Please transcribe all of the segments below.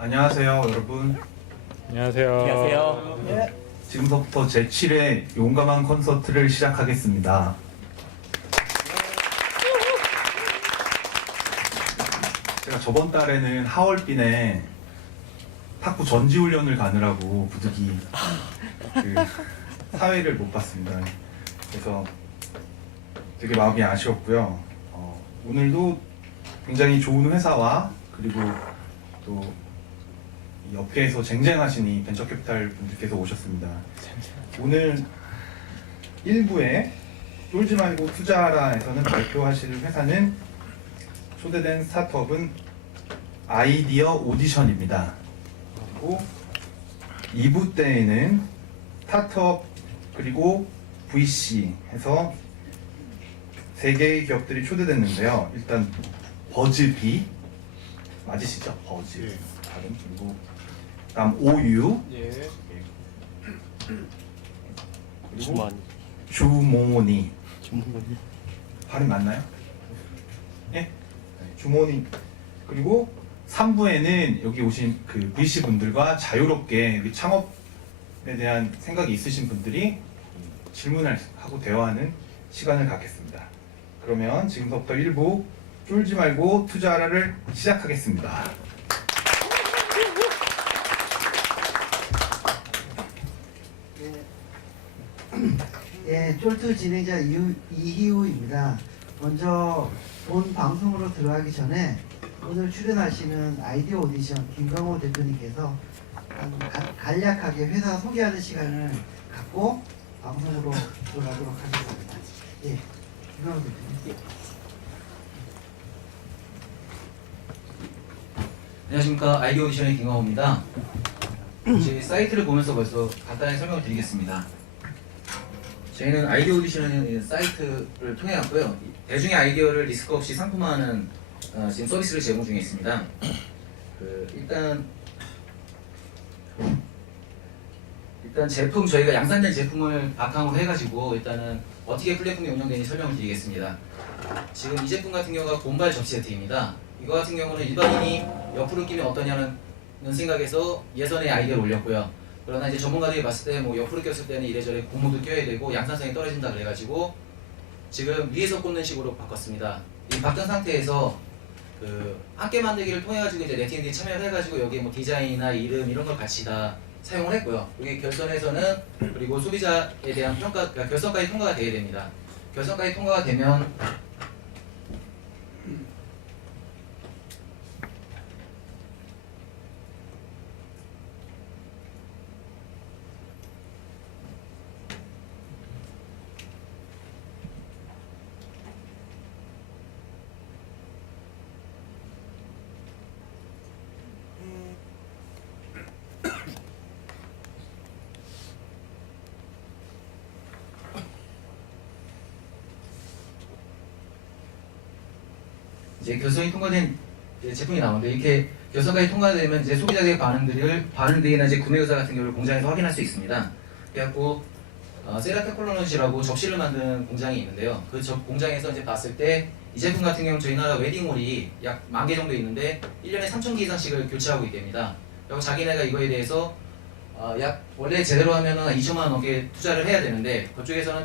안녕하세요, 여러분. 안녕하세요. 안녕하세요. 지금부터 제7회 용감한 콘서트를 시작하겠습니다. 제가 저번 달에는 하얼빈에 탁구 전지훈련을 가느라고 부득이 사회를 못 봤습니다. 그래서 되게 마음이 아쉬웠고요. 오늘도 굉장히 좋은 회사와 그리고 또 이 업계에서 쟁쟁하신 이 벤처캐피탈 분들께서 오셨습니다. 오늘 1부에 쫄지 말고 투자하라에서는 발표하실 회사는 초대된 스타트업은 아이디어 오디션입니다. 그리고 2부 때에는 스타트업 그리고 VC 해서 3개의 기업들이 초대됐는데요. 일단 버즈비 맞으시죠? 버즈 발음. 그리고 다음 OU 예. 그리고 주모니 발음 맞나요? 예? 네, 주모니. 그리고 3부에는 여기 오신 그 VC 분들과 자유롭게 우리 창업에 대한 생각이 있으신 분들이 질문을 하고 대화하는 시간을 갖겠습니다. 그러면 지금부터 1부 쫄지 말고 투자하라를 시작하겠습니다. 예, 쫄투 진행자 이희우입니다. 먼저 본 방송으로 들어가기 전에 오늘 출연하시는 아이디어 오디션 김강호 대표님께서 간략하게 회사 소개하는 시간을 갖고 방송으로 들어가도록 하겠습니다. 예, 김강호 대표님. 안녕하십니까. 아이디어 오디션의 김광호입니다. 제 사이트를 보면서 벌써 간단히 설명을 드리겠습니다. 저희는 아이디어 오디션이라는 사이트를 통해 왔고요. 대중의 아이디어를 리스크 없이 상품화하는 지금 서비스를 제공 중에 있습니다. 일단 제품, 저희가 양산된 제품을 바탕으로 해가지고 일단은 어떻게 플랫폼이 운영되는지 설명을 드리겠습니다. 지금 이 제품 같은 경우가 곰발 접시 세트입니다. 이거 같은 경우는 일반인이 옆으로 끼면 어떠냐는 생각에서 예전에 아이디어를 올렸고요. 그러나 이제 전문가들이 봤을 때 뭐 옆으로 꼈을 때는 이래저래 고무도 껴야 되고 양산성이 떨어진다 그래가지고 지금 위에서 꽂는 식으로 바꿨습니다. 이 바꾼 상태에서 함께 만들기를 통해 가지고 이제 네티즌들이 참여를 해가지고 여기에 뭐 디자인이나 이름 이런 걸 같이 다 사용을 했고요. 여기 결선에서는 그리고 소비자에 대한 평가, 그러니까 결선까지 통과가 돼야 됩니다. 결선까지 통과가 되면 이제 결선이 통과된 제품이 나오는데 이렇게 결선까지 통과되면 이제 소비자들의 반응들이나 이제 구매 의사 같은 경우를 공장에서 확인할 수 있습니다. 그래갖고 세라테콜로노지라고 접시를 만드는 공장이 있는데요. 그 공장에서 이제 봤을 때 이 제품 같은 경우는 저희 나라 웨딩홀이 약 10,000개 정도 있는데 1년에 3,000개 이상씩을 교체하고 있답니다. 그리고 자기네가 이거에 대해서 약 원래 제대로 하면은 2천만 원 넘게 투자를 해야 되는데 그쪽에서는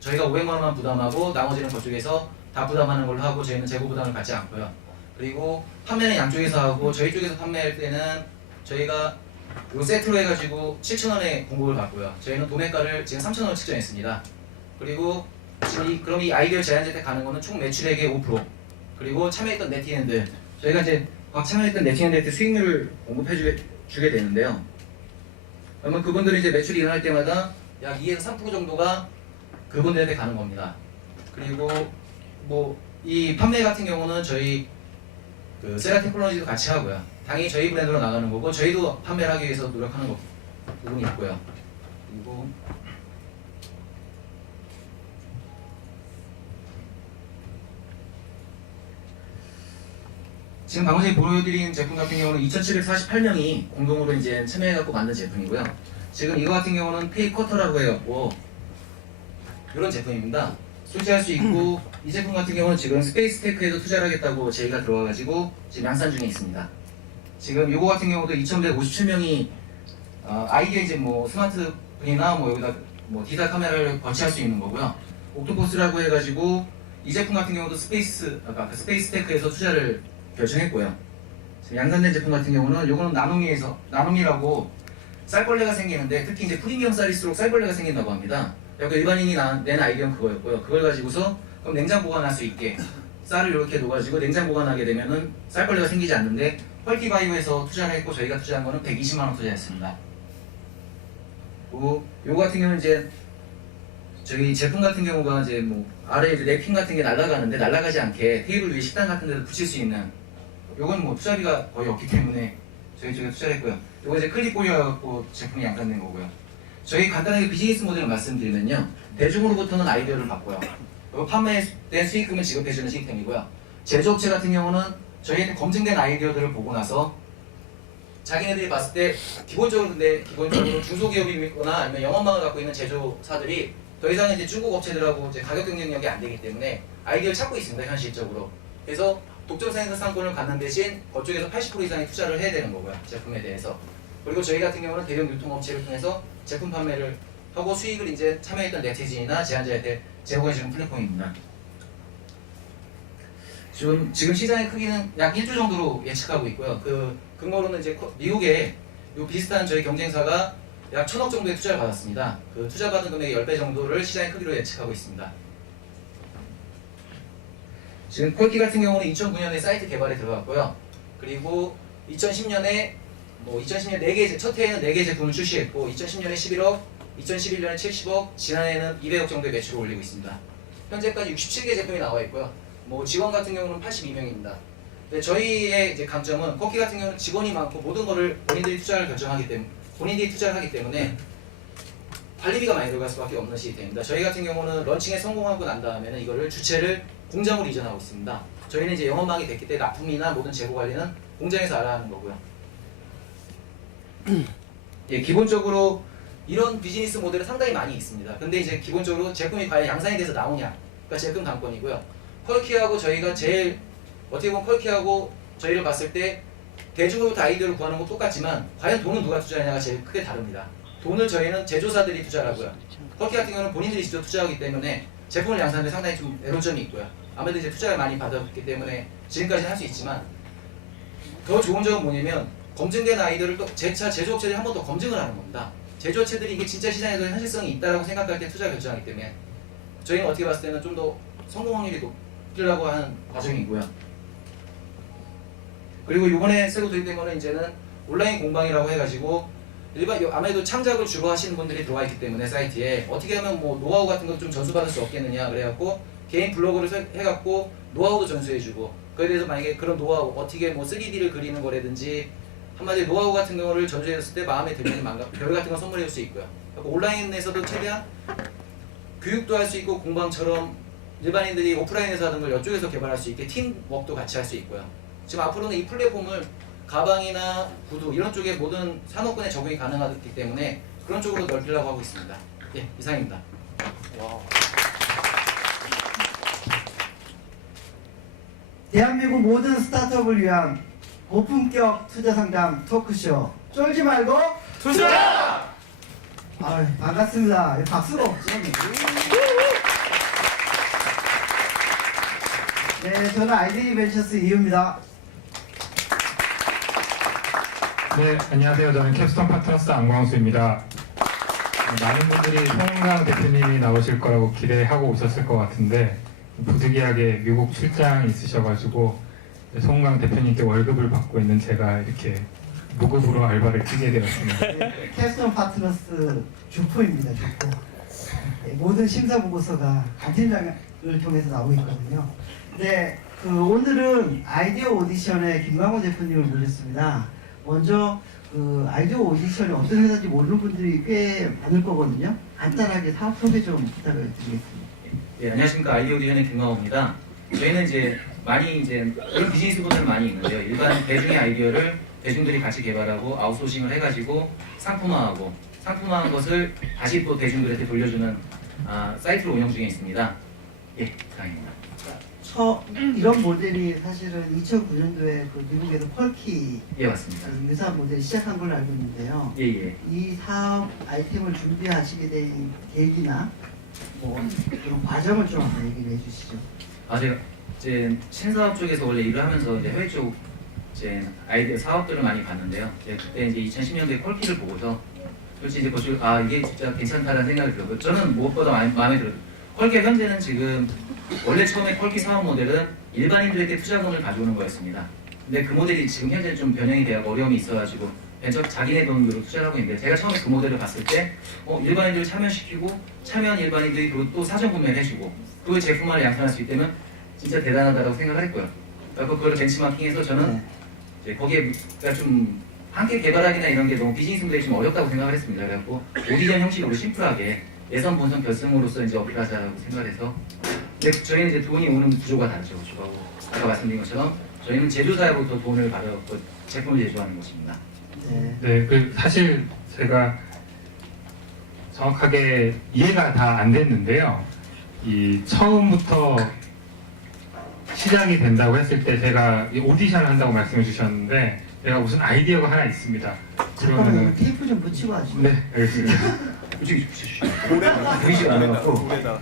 저희가 500만 원만 부담하고 나머지는 그쪽에서 다 부담하는 걸로 하고 저희는 재고 부담을 받지 않고요. 그리고 판매는 양쪽에서 하고 저희 쪽에서 판매할 때는 저희가 요 세트로 해가지고 7,000원에 공급을 받고요. 저희는 도매가를 지금 3,000원을 측정했습니다. 그리고 지금 그럼 이 아이디어 제한제 때 가는 거는 총 매출액의 5% 그리고 참여했던 네티즌들 저희가 이제 각 참여했던 네티즌들한테 수익률을 공급해 주게 되는데요. 그러면 그분들이 이제 매출이 일어날 때마다 약 2에서 3% 정도가 그분들한테 가는 겁니다. 그리고 뭐 이 판매 같은 경우는 저희 세라테크놀로지도 같이 하고요. 당연히 저희 브랜드로 나가는 거고 저희도 판매를 하기 위해서 노력하는 부분이 있고요. 그리고 지금 방금 전에 보여드린 제품 같은 경우는 2,748명이 공동으로 이제 참여해갖고 만든 제품이고요. 지금 이거 같은 경우는 페이커터라고 해갖고 이런 제품입니다. 소지할 수 있고 이 제품 같은 경우는 지금 스페이스테크에도 투자를 하겠다고 저희가 들어와가지고 지금 양산 중에 있습니다. 지금 요거 같은 경우도 2,157명이 아이디어 이제 뭐 스마트폰이나 뭐 여기다 뭐 디지털 카메라를 거치할 수 있는 거고요. 옥토퍼스라고 해가지고 이 제품 같은 경우도 아까 그 스페이스테크에서 투자를 결정했고요. 지금 양산된 제품 같은 경우는 요거는 나노미라고 쌀벌레가 생기는데 특히 이제 프리미엄 쌀일수록 쌀벌레가 생긴다고 합니다. 그래서 일반인이 낸 아이디어는 그거였고요. 그걸 가지고서 그럼 냉장 보관할 수 있게 쌀을 이렇게 놓아가지고 냉장 보관하게 되면은 쌀벌레가 생기지 않는데 펄티바이오에서 투자를 했고 저희가 투자한 거는 120만 원 투자했습니다. 그리고 요거 같은 경우는 이제 저희 제품 같은 경우가 이제 뭐 아래 이제 냅킨 같은 게 날아가는데 날아가지 않게 테이블 위에 식당 같은 데서 붙일 수 있는 요건 뭐 투자비가 거의 없기 때문에 저희 쪽에 투자를 했고요. 요거 이제 클립보이어갖고 제품이 양산된 거고요. 저희 간단하게 비즈니스 모델을 말씀드리면요. 대중으로부터는 아이디어를 받고요. 그리고 판매된 수익금을 지급해주는 시스템이고요. 제조업체 같은 경우는 저희한테 검증된 아이디어들을 보고 나서 자기네들이 봤을 때 기본적으로 중소기업이거나 아니면 영업망을 갖고 있는 제조사들이 더 이상 이제 중국 업체들하고 이제 가격 경쟁력이 안 되기 때문에 아이디어를 찾고 있습니다. 현실적으로. 그래서 독점 생산권을 갖는 대신 그쪽에서 80% 이상의 투자를 해야 되는 거고요. 제품에 대해서. 그리고 저희 같은 경우는 대형 유통업체를 통해서 제품 판매를 하고 수익을 이제 참여했던 네티즌이나 제한자한테 제공해주는 플랫폼입니다. 지금 시장의 크기는 약 1조 정도로 예측하고 있고요. 그 근거로는 이제 미국에 요 비슷한 저희 경쟁사가 약 1,000억 정도의 투자를 받았습니다. 그 투자받은 금액의 10배 정도를 시장의 크기로 예측하고 있습니다. 지금 콜키 같은 경우는 2009년에 사이트 개발에 들어갔고요. 그리고 2010년에 4개, 첫 해에는 4개 제품을 출시했고 2010년에 11억, 2011년에 70억, 지난해에는 200억 정도의 매출을 올리고 있습니다. 현재까지 67개 제품이 나와 있고요. 뭐 직원 같은 경우는 82명입니다. 저희의 이제 강점은 콜키 같은 경우는 직원이 많고 모든 거를 본인들이 투자를 하기 때문에 관리비가 많이 들어갈 수밖에 없는 시스템입니다. 저희 같은 경우는 런칭에 성공하고 난 다음에는 이거를 주체를 공장으로 이전하고 있습니다. 저희는 이제 영업망이 됐기 때문에 납품이나 모든 재고 관리는 공장에서 알아야 하는 거고요. 예, 기본적으로 이런 비즈니스 모델은 상당히 많이 있습니다. 근데 이제 기본적으로 제품이 과연 양산이 돼서 나오냐, 그러니까 제품 관건이고요. 컬키하고 저희가 제일 어떻게 보면 컬키하고 저희를 봤을 때 대중으로부터 아이디어를 구하는 건 똑같지만 과연 돈은 누가 투자하냐가 제일 크게 다릅니다. 돈을 저희는 제조사들이 투자를 하고요. 컬키 같은 경우는 본인들이 직접 투자하기 때문에 제품을 양산하는데 상당히 좀 애로점이 있고요. 아무래도 이제 투자를 많이 받았기 때문에 지금까지는 할 수 있지만 더 좋은 점은 뭐냐면 검증된 아이디어를 또 제조업체들이 한 번 더 검증을 하는 겁니다. 제조업체들이 이게 진짜 시장에서 현실성이 있다고 생각할 때 투자 결정하기 때문에 저희는 어떻게 봤을 때는 좀 더 성공 확률이 높이려고 하는 과정이고요. 그리고 이번에 새로 도입된 거는 이제는 온라인 공방이라고 해가지고 아무래도 창작을 주로 하시는 분들이 들어와 있기 때문에 사이트에 어떻게 하면 뭐 노하우 같은 거 좀 전수받을 수 없겠느냐 그래갖고 개인 블로그를 해갖고 노하우도 전수해주고 그에 대해서 만약에 그런 노하우 어떻게 뭐 3D를 그리는 거라든지 한마디로 노하우 같은 경우를 전수했을 때 마음에 들면 별 같은 거 선물해 줄 수 있고요. 온라인에서도 최대한 교육도 할 수 있고 공방처럼 일반인들이 오프라인에서 하는 걸 이쪽에서 개발할 수 있게 팀워크도 같이 할 수 있고요. 지금 앞으로는 이 플랫폼을 가방이나 구두 이런 쪽에 모든 산업군에 적용이 가능하기 때문에 그런 쪽으로 넓히려고 하고 있습니다. 예, 이상입니다. 와. 대한민국 모든 스타트업을 위한 고품격 투자 상담 토크쇼 쫄지 말고 투자! 반갑습니다. 박수가 없죠. 네, 저는 아이디 벤처스 이유입니다. 네, 안녕하세요. 저는 캡스톤 파트너스 안광수입니다. 많은 분들이 송강 대표님이 나오실 거라고 기대하고 오셨을 것 같은데 부득이하게 미국 출장이 있으셔가지고 송강 대표님께 월급을 받고 있는 제가 이렇게 무급으로 알바를 뛰게 되었습니다. 네, 캡스톤 파트너스 주포입니다. 주포. 네, 모든 심사 보고서가 간팀장을 통해서 나오고 있거든요. 네, 오늘은 아이디어 오디션의 김광호 대표님을 모셨습니다. 먼저 아이디어 오디션이 어떤 회사인지 모르는 분들이 꽤 많을 거거든요. 간단하게 사업 소개 좀 부탁을 드리겠습니다. 네, 안녕하십니까. 아이디어 오디션의 김광호입니다. 저희는 이제 이런 비즈니스 모델은 많이 있는데요. 일반 대중의 아이디어를 대중들이 같이 개발하고 아웃소싱을 해가지고 상품화한 것을 다시 또 대중들한테 돌려주는 사이트를 운영 중에 있습니다. 예, 이상입니다. 이런 모델이 사실은 2009년도에 그 미국에서 펄키 예, 맞습니다. 유사 모델 시작한 걸로 알고 있는데요. 예, 예. 이 사업 아이템을 준비하시게 된 계기나 뭐 그런 과정을 좀 한번 얘기를 해주시죠. 아, 제가 이제 신사업 쪽에서 원래 일을 하면서 이제 해외 쪽 이제 아이디어 사업들을 많이 봤는데요. 그때 이제 2010년도에 퀄키를 보고서 솔직히 이제 그쪽 이게 진짜 괜찮다라는 생각이 들었고 저는 무엇보다 마음에 들어요. 퀄키가 현재는 지금 원래 처음에 퀄키 사업 모델은 일반인들에게 투자금을 가져오는 거였습니다. 근데 그 모델이 지금 현재 좀 변형이 되어 어려움이 있어가지고 벤처 자기네 돈으로 투자를 하고 있는데 제가 처음에 그 모델을 봤을 때 일반인들을 참여시키고 참여한 일반인들이 그리고 또 사전 구매를 해주고 그 제품만을 양산할 수 있다면 진짜 대단하다고 생각을 했고요. 그래서 그걸 벤치마킹해서 저는 네. 이제 거기에 좀 함께 개발하기나 이런 게 너무 비즈니스 모델이 좀 어렵다고 생각을 했습니다. 그래갖고 오디션 형식으로 심플하게 예선 본선 결승으로서 이제 어필하자고 생각을 해서 근데 저희는 이제 돈이 오는 구조가 다르죠. 구조하고 아까 말씀드린 것처럼 저희는 제조사로부터 돈을 받아서 제품을 제조하는 것입니다. 네. 네, 그 사실 제가 정확하게 이해가 다 안 됐는데요. 이 처음부터 시작이 된다고 했을 때 제가 이 오디션을 한다고 말씀해 주셨는데 제가 무슨 아이디어가 하나 있습니다. 잠깐만요. 그러면은 테이프 좀 붙이고 하시죠. 네, 알겠습니다. 솔직히 주시죠. 고래다. 보이지가 않아갖고. 고래다.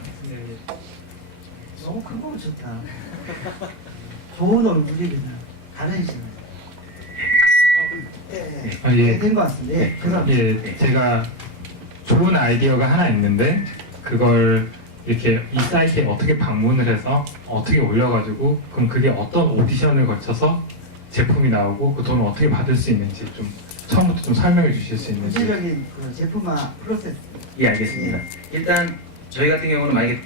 너무 큰 거 좋다. 좋은 얼굴이 그냥 가능이시네요. 예, 아, 예. 된것 같습니다. 예, 그럼 예, 제가 좋은 아이디어가 하나 있는데 그걸 이렇게 이 사이트에 어떻게 방문을 해서 어떻게 올려가지고 그럼 그게 어떤 오디션을 거쳐서 제품이 나오고 그 돈을 어떻게 받을 수 있는지 좀 처음부터 좀 설명해 주실 수 있는지. 구체적인 그 제품화 프로세스. 예, 알겠습니다. 일단 저희 같은 경우는 만약에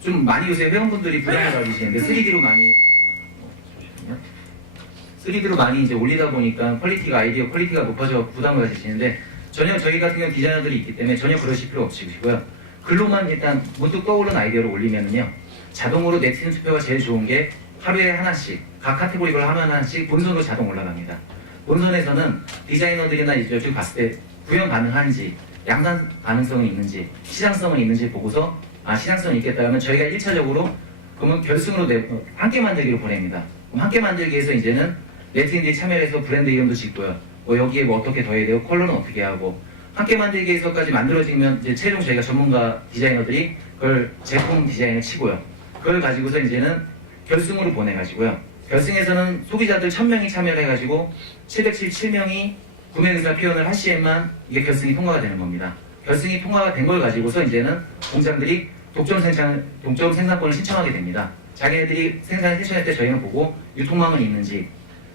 좀 많이 요새 회원분들이 부담을 가지시는데 3D로 많이 3D로 많이 이제 올리다 보니까 아이디어 퀄리티가 높아져 부담을 가지시는데 전혀 저희 같은 경우 디자이너들이 있기 때문에 전혀 그러실 필요 없으시고요. 글로만 일단 문득 떠오른 아이디어를 올리면은요 자동으로 네티즌 투표가 제일 좋은 게 하루에 하나씩 각 카테고리별 하나씩 본선으로 자동 올라갑니다. 본선에서는 디자이너들이나 이쪽 봤을 때 구현 가능한지 양산 가능성이 있는지 시장성은 있는지 보고서 시장성이 있겠다 하면 저희가 1차적으로 그러면 결승으로 함께 만들기로 보냅니다. 그럼 함께 만들기에서 이제는 네티즌들이 참여해서 브랜드 이름도 짓고요. 여기에 뭐 어떻게 더해야 되고 컬러는 어떻게 하고 함께 만들기에서까지 만들어지면 이제 최종 저희가 전문가 디자이너들이 그걸 제품 디자인을 치고요. 그걸 가지고서 이제는 결승으로 보내가지고요. 결승에서는 소비자들 1000명이 참여를 해가지고 777명이 구매 의사 표현을 할 시에만 이게 결승이 통과가 되는 겁니다. 결승이 통과가 된 걸 가지고서 이제는 공장들이 독점 생산권을 신청하게 됩니다. 자기네들이 생산을 실천할 때 저희는 보고 유통망은 있는지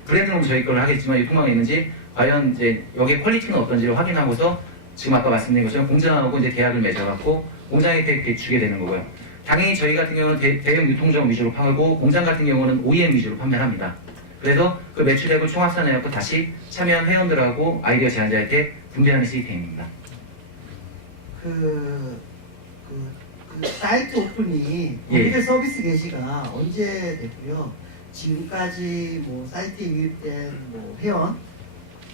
브랜드는 저희 걸 하겠지만 유통망이 있는지 과연 이제 여기에 퀄리티는 어떤지를 확인하고서 지금 아까 말씀드린 것처럼 공장하고 이제 계약을 맺어갖고 공장에 주게 되는 거고요. 당연히 저희 같은 경우는 대형 유통점 위주로 팔고 공장 같은 경우는 OEM 위주로 판매를 합니다. 그래서 그 매출액을 총합산해갖고 다시 참여한 회원들하고 아이디어 제안자에게 분배하는 시스템입니다. 그 사이트 오픈이 예. 모델 서비스 게시가 언제 됐고요? 지금까지 뭐 사이트에 유입된 뭐 회원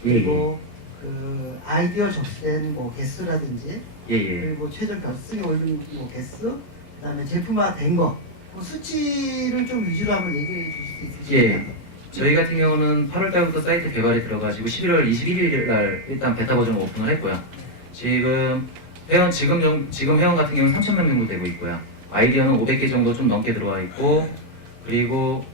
그리고 그 아이디어 접수된 뭐 개수라든지 예예. 그리고 최종 결승에 올린 뭐 개수 그다음에 제품화 된 거 뭐 수치를 좀 위주로 한번 얘기해 주실 수 있으실까요? 예. 저희 같은 경우는 8월 달부터 사이트 개발이 들어가지고 11월 21일 날 일단 베타 버전을 오픈을 했고요. 지금 회원 같은 경우는 3,000명 정도 되고 있고요. 아이디어는 500개 정도 좀 넘게 들어와 있고 그리고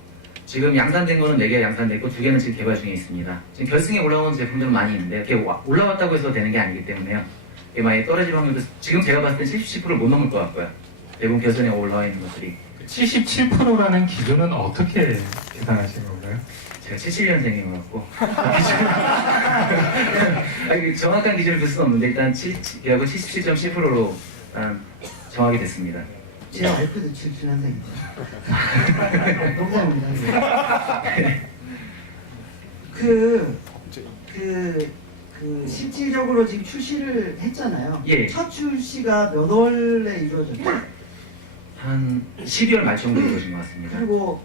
지금 양산된 거는 4개 양산됐고 2개는 지금 개발 중에 있습니다. 지금 결승에 올라온 제품들은 많이 있는데 이렇게 올라왔다고 해서 되는 게 아니기 때문에요. 이게 많이 떨어질 확률도 지금 제가 봤을 때 70%를 못 넘을 것 같고요. 대부분 결선에 올라와 있는 것들이 77%라는 기준은 어떻게 계산하신 건가요? 제가 77년생인 것 같고 아니, 정확한 기준을 들 수는 없는데 일단 77.7%로 정하게 됐습니다. 제 와이프도 77년생입니다. 농담입니다. 실질적으로 지금 출시를 했잖아요. 예. 첫 출시가 몇 월에 이루어졌죠? 한 12월 말 정도 이루어진 것 같습니다. 그리고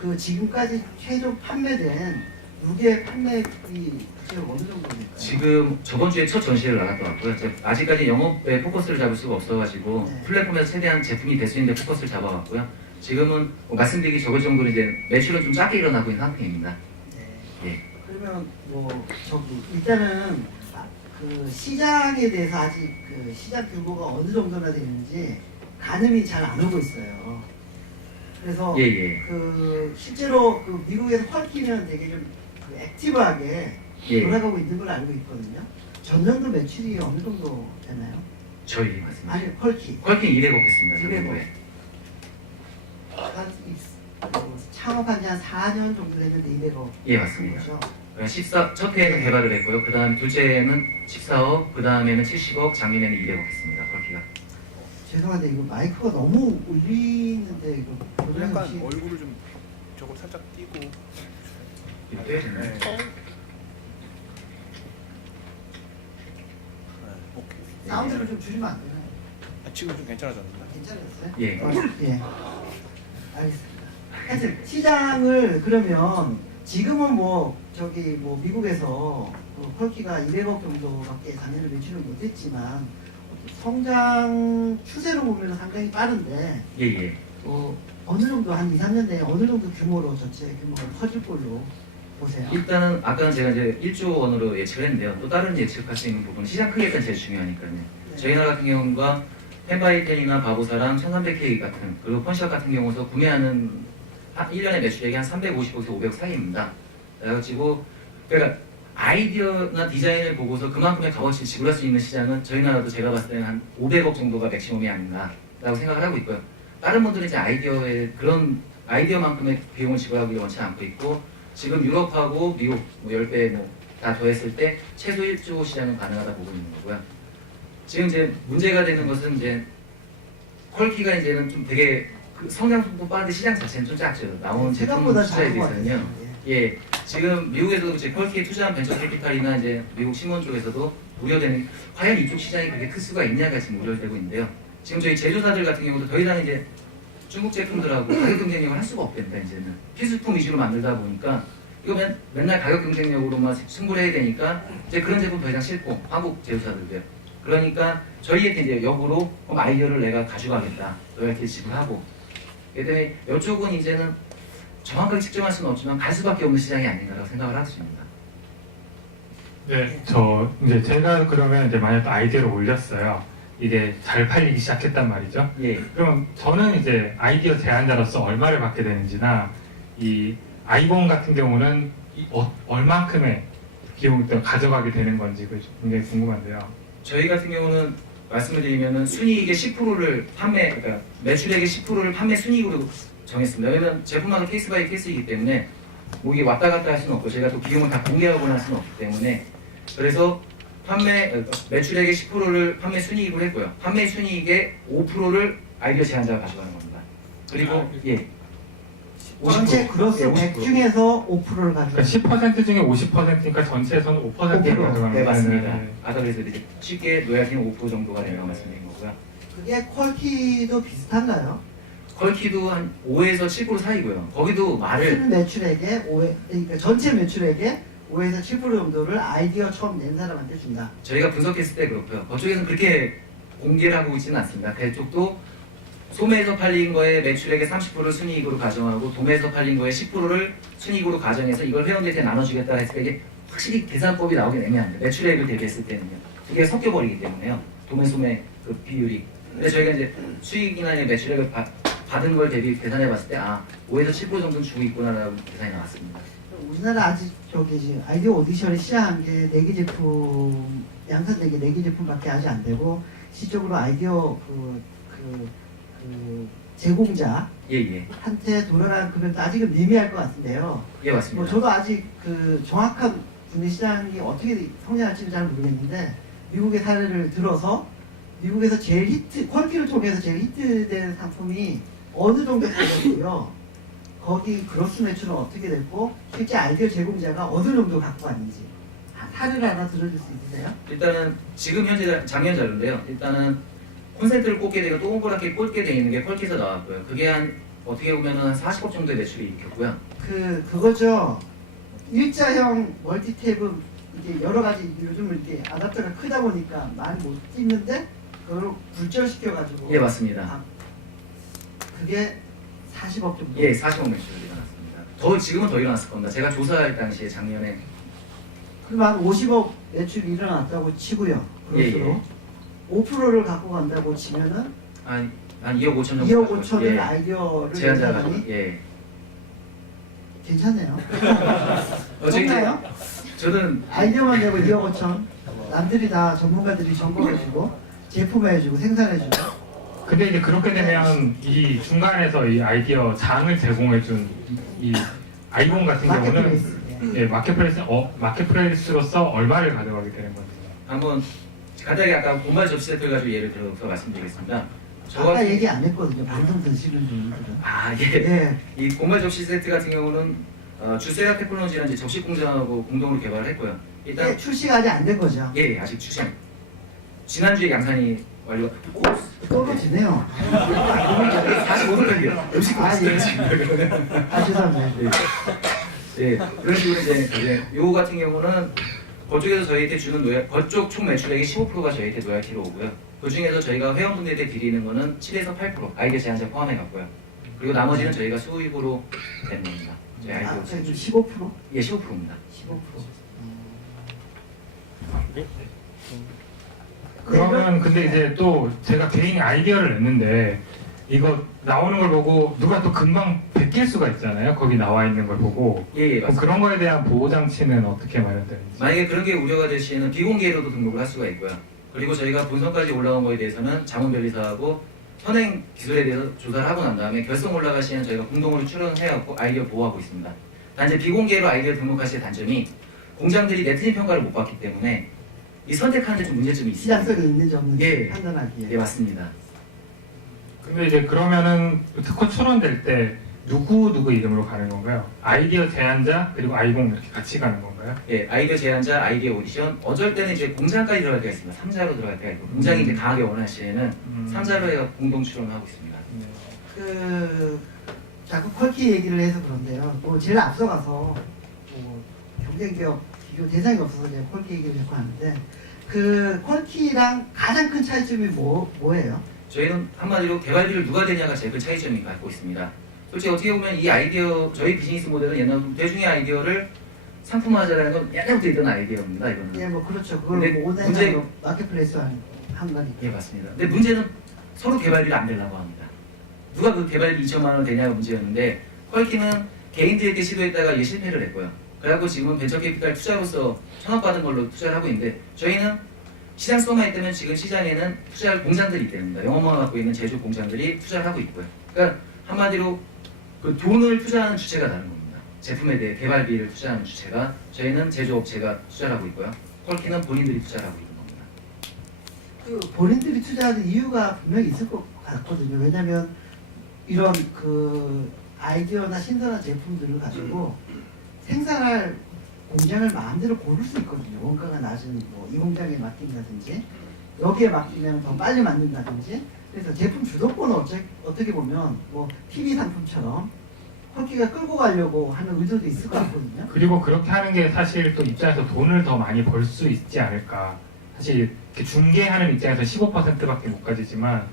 그 지금까지 최종 판매된 무게 판매액이 구체적으로 어느 정도 될까요? 지금 저번 주에 첫 전시를 나갔다 왔고요. 아직까지 영업에 포커스를 잡을 수가 없어가지고 네. 플랫폼에서 최대한 제품이 될 수 있는 데 포커스를 잡아왔고요. 지금은 뭐 말씀드리기 적을 정도로 이제 매출은 좀 작게 일어나고 있는 상태입니다. 네. 예. 그러면 뭐 저기 일단은 그 시장에 대해서 아직 그 시장 규모가 어느 정도나 되는지 가늠이 잘 안 오고 있어요. 그래서 예, 예. 그 실제로 그 미국에서 퀄키는 되게 좀 그 액티브하게 예. 돌아가고 있는 걸 알고 있거든요. 전년도 매출이 어느 정도 되나요? 저희 맞습니다. 아니 퀄키. 퀄킹 200억 했습니다. 200억. 작년도에. 창업한 지 한 4년 정도 됐는데 200억. 예, 맞습니다. 거죠. 첫 해에는 개발을 했고요. 그 다음 둘째 해에는 14억, 그 다음에는 70억, 작년에는 200억 했습니다. 퀄키가. 죄송한데 이거 마이크가 너무 울리는데 이거 약간 혹시 얼굴을 좀 저걸 살짝 띄고. 이렇게 되나요? 네. 오케이. 사운드를 좀 줄이면 안 되나요? 지금 좀 괜찮아졌는데. 괜찮았어요? 예. 예. 알겠습니다. 하여튼 시장을 그러면 지금은 뭐 저기 뭐 미국에서 퀄키가 200억 정도밖에 작년에 매출을 못했지만 성장 추세로 보면 상당히 빠른데 예, 예. 어느 정도 한 2, 3년 내에 어느 정도 규모로 전체 규모가 커질 걸로 보세요. 일단은 아까는 제가 이제 1조 원으로 예측을 했는데요. 또 다른 예측할 수 있는 부분은 시장 크기가 일단 제일 중요하니까요. 저희 나라 같은 경우가 펜바이텐이나 바보사랑 1300K 같은 그리고 펀샵 같은 경우도 구매하는 1년에 매출액이 한 350억에서 500억 사이입니다. 그래가지고 그러니까 아이디어나 디자인을 보고서 그만큼의 값어치를 지불할 수 있는 시장은 저희 나라도 제가 봤을 때는 한 500억 정도가 맥시멈이 아닌가라고 생각을 하고 있고요. 다른 분들은 이제 아이디어에 그런 아이디어만큼의 비용을 지불하기를 원치 않고 있고 지금 유럽하고 미국 뭐 10배 다 더했을 때 최소 1조 시장은 가능하다 보고 있는 거고요. 지금 이제 문제가 되는 것은 이제 퀄키가 이제는 좀 되게 그 성장 속도 빠른데 시장 자체는 좀 작죠. 나온 제품 생각보다 숫자에 작은 것 비해서는요. 같아요. 예, 지금 미국에서도 이제 퀄키에 투자한 벤처 캐피탈이나 이제 미국 신문 쪽에서도 우려되는 과연 이쪽 시장이 그렇게 클 수가 있냐가 지금 우려되고 있는데요. 지금 저희 제조사들 같은 경우도 더 이상 이제 중국 제품들하고 가격 경쟁력을 할 수가 없답니다. 이제는 필수품 위주로 만들다 보니까 이거 맨날 가격 경쟁력으로만 승부를 해야 되니까 이제 그런 제품 더 이상 싫고 한국 제조사들도요. 그러니까 저희한테 이제 역으로 그럼 아이디어를 내가 가져가겠다. 너희한테 지불하고. 그랬더니 이쪽은 이제는 정확하게 측정할 수는 없지만 갈 수밖에 없는 시장이 아닌가라고 생각을 하고 있습니다. 네, 저 이제 제가 그러면 이제 만약 아이디어를 올렸어요. 이게 잘 팔리기 시작했단 말이죠. 예, 그럼 저는 이제 아이디어 제안자로서 얼마를 받게 되는지나 이 아이본 같은 경우는 얼만큼의 비용을 가져가게 되는 건지 그게 굉장히 궁금한데요. 저희 같은 경우는 말씀을 드리면은 순이익의 10%를 그러니까 매출액의 10%를 판매 순이익으로 정했습니다. 왜냐면 제품마다 케이스 바이 케이스이기 때문에 뭐 이게 왔다 갔다 할 수는 없고 저희가 또 비용을 다 공개하거나 할 수는 없기 때문에 그래서 매출액의 10%를 판매 순이익으로 했고요. 판매 순이익의 5%를 아이디어 제안자가 가져가는 겁니다. 그리고 예. 전체 50%. 그로스 예, 100 50%. 중에서 5%를 가지고 그러니까 10% 중에 50%니까 전체에서는 5%를 5%. 가져가는 네, 맞습니다. 네. 아까 그래서 이제 쉽게 노약이는 5% 정도가 된다고 말씀드린 거고요. 그게 퀄키도 비슷한가요? 퀄키도 한 5에서 7% 사이고요. 거기도 말을 실 매출액의 5에, 그러니까 전체 매출액의 5에서 7% 정도를 아이디어 처음 낸 사람한테 준다. 저희가 분석했을 때 그렇고요. 그쪽에서는 그렇게 공개를 하고 있지는 않습니다. 그쪽도 소매에서 팔린 거에 매출액의 30%를 순이익으로 가정하고 도매에서 팔린 거에 10%를 순이익으로 가정해서 이걸 회원들한테 나눠주겠다 했을 때 이게 확실히 계산법이 나오긴 애매한데 매출액을 대비했을 때는요. 이게 섞여버리기 때문에요. 도매 소매 그 비율이. 근데 저희가 이제 수익이나 매출액을 받은 걸 대비 계산해봤을 때 5에서 7% 정도는 주고 있구나라고 계산이 나왔습니다. 우리나라 아직 저기 지금 아이디어 오디션을 시작한 게 4개 제품, 양산되게 4개 제품밖에 아직 안 되고 실적으로 아이디어 제공자한테 예예. 돌아가는 금액도 아직은 미미할 것 같은데요. 예 뭐 맞습니다. 저도 아직 그 정확한 국내 시장이 어떻게 성장할지는 잘 모르겠는데 미국의 사례를 들어서 미국에서 제일 퀄키를 통해서 제일 히트된 상품이 어느 정도 되었고요. 거기 그로스 매출은 어떻게 됐고 실제 아이디어 제공자가 어느 정도 갖고 왔는지 사례를 하나 들어줄 수 있으세요? 일단은 지금 현재 작년 자료인데요. 일단은 콘센트를 꽂게 되고 동그랗게 꽂게 돼 있는 게 퀄키에서 나왔고요. 그게 한 어떻게 보면은 한 40억 정도의 매출이 일으켰고요. 그거죠. 일자형 멀티탭은 이게 여러 가지 요즘은 이렇게 아답터가 크다 보니까 많이 못 찍는데 그걸 굴절시켜가지고 예 맞습니다. 그게 40억 정도. 예, 40억 매출이 일어났습니다. 지금은 더 일어났을 겁니다. 제가 조사할 당시에 작년에 그럼 한 50억 매출이 일어났다고 치고요. 예, 그것으로 5%를 갖고 간다고 치면은 한 2억 5천 정도 2억 5천을 예, 아이디어를 제한자가 내다니 예. 괜찮네요. 저기 좋나요? 저는 아이디어만 내고 2억 5천. 남들이 다 전문가들이 점검해주고 제품해주고 생산해주고. 근데 이제 그렇게 되면 이 중간에서 이 아이디어 장을 제공해준 이 아이콘 같은 경우는 마켓플레이스. 예. 예, 마켓플레이스로서 얼마를 가져가게 되는 건지. 한번 간단하게 아까 본발 접시 세트를 가지고 예를 들어서 말씀드리겠습니다. 아까 얘기 안 했거든요. 반동 드시는 분들은. 예. 예. 이 본발 접시 세트 같은 경우는 주세라 테크놀로지라는 이제 접시 공장하고 공동으로 개발을 했고요. 일단 예, 출시가 아직 안 된 거죠. 예, 아직 출시 안. 지난주에 양산이 완료. 떨어지네요. 45도까지요. 음식 아, 예. 맛있습니다. 아, 죄송합니다. 예, 그런 식으로 이제 요거 같은 경우는 그쪽에서 저희한테 주는 그쪽 총 매출액의 15%가 저희한테 노열티로 오고요. 그 중에서 저희가 회원분들한테 드리는 거는 7에서 8% 아이디어 제한제 포함해 갖고요. 그리고 나머지는 저희가 수익으로 내는 겁니다. 저희 아이디어 아, 제한. 15%? 예, 15%입니다. 15%. 그러면 근데 이제 또 제가 개인 아이디어를 냈는데 이거 나오는 걸 보고 누가 또 금방 베낄 수가 있잖아요. 거기 나와 있는 걸 보고. 예, 예, 그럼 맞습니다. 그런 거에 대한 보호 장치는 어떻게 마련되는지. 만약에 그런 게 우려가 될 시에는 비공개로도 등록을 할 수가 있고요. 그리고 저희가 본선까지 올라온 거에 대해서는 자문변리사하고 현행 기술에 대해서 조사를 하고 난 다음에 결성 올라갈 시에는 저희가 공동으로 출연해갖고 아이디어 보호하고 있습니다. 단지 비공개로 아이디어 등록하실 단점이 공장들이 네티즌 평가를 못 받기 때문에 이 선택하는 데 좀 문제점이 있습니다. 시장성이 있는지 없는지 예. 판단하기에. 예, 맞습니다. 근데 이제 그러면은 특허 출원될 때 누구 이름으로 가는 건가요? 아이디어 제안자 그리고 아이공 이렇게 같이 가는 건가요? 예, 아이디어 제안자, 아이디어 오디션, 어쩔 때는 이제 공장까지 들어갈 때가 있습니다. 3자로 들어갈 때가 있고, 공장이 이제 강하게 원하는 시에는 3자로 해서 공동 출원을 하고 있습니다. 그 자꾸 퀄키 얘기를 해서 그런데요. 뭐 제일 앞서가서 뭐 경쟁 기업 비교 대상이 없어서 제가 퀄키 얘기를 자꾸 하는데 그 퀄키랑 가장 큰 차이점이 뭐예요? 저희는 한마디로 개발비를 누가 되냐가 제일 큰 차이점이 갖고 있습니다. 솔직히 어떻게 보면 이 아이디어, 저희 비즈니스 모델은 옛날부터 대중의 아이디어를 상품화하자라는 건 옛날부터 있던 아이디어입니다. 이거는. 예, 뭐 그렇죠. 그걸 근데 뭐 문제- 온라인 마켓플레이스 한 거니까. 예, 맞습니다. 근데 문제는 서로 개발비를 안 내려고 합니다. 누가 그 개발비 2천만 원 되냐가 문제였는데 퀄키는 개인들에게 시도했다가 이게 실패를 했고요. 그래갖고 지금은 벤처캐피탈 투자로서 천억 받은 걸로 투자를 하고 있는데 저희는 시장 수요만 있다면 지금 시장에는 투자할 공장들이 있답니다. 영업망을 갖고 있는 제조 공장들이 투자를 하고 있고요. 그러니까 한마디로 그 돈을 투자하는 주체가 다른 겁니다. 제품에 대해 개발비를 투자하는 주체가 저희는 제조업체가 투자를 하고 있고요. 퀄키는 본인들이 투자를 하고 있는 겁니다. 그 본인들이 투자하는 이유가 분명히 있을 것 같거든요. 왜냐하면 이런 그 아이디어나 신선한 제품들을 가지고 생산할 공장을 마음대로 고를 수 있거든요. 원가가 낮은 뭐 이 공장에 맡긴다든지 여기에 맡기면 더 빨리 만든다든지. 그래서 제품 주도권은 어떻게 보면 뭐 TV 상품처럼 퀄키가 끌고 가려고 하는 의도도 있을 것 같거든요. 그리고 그렇게 하는 게 사실 또 입장에서 돈을 더 많이 벌 수 있지 않을까. 사실 이렇게 중개하는 입장에서 15%밖에 못 가지지만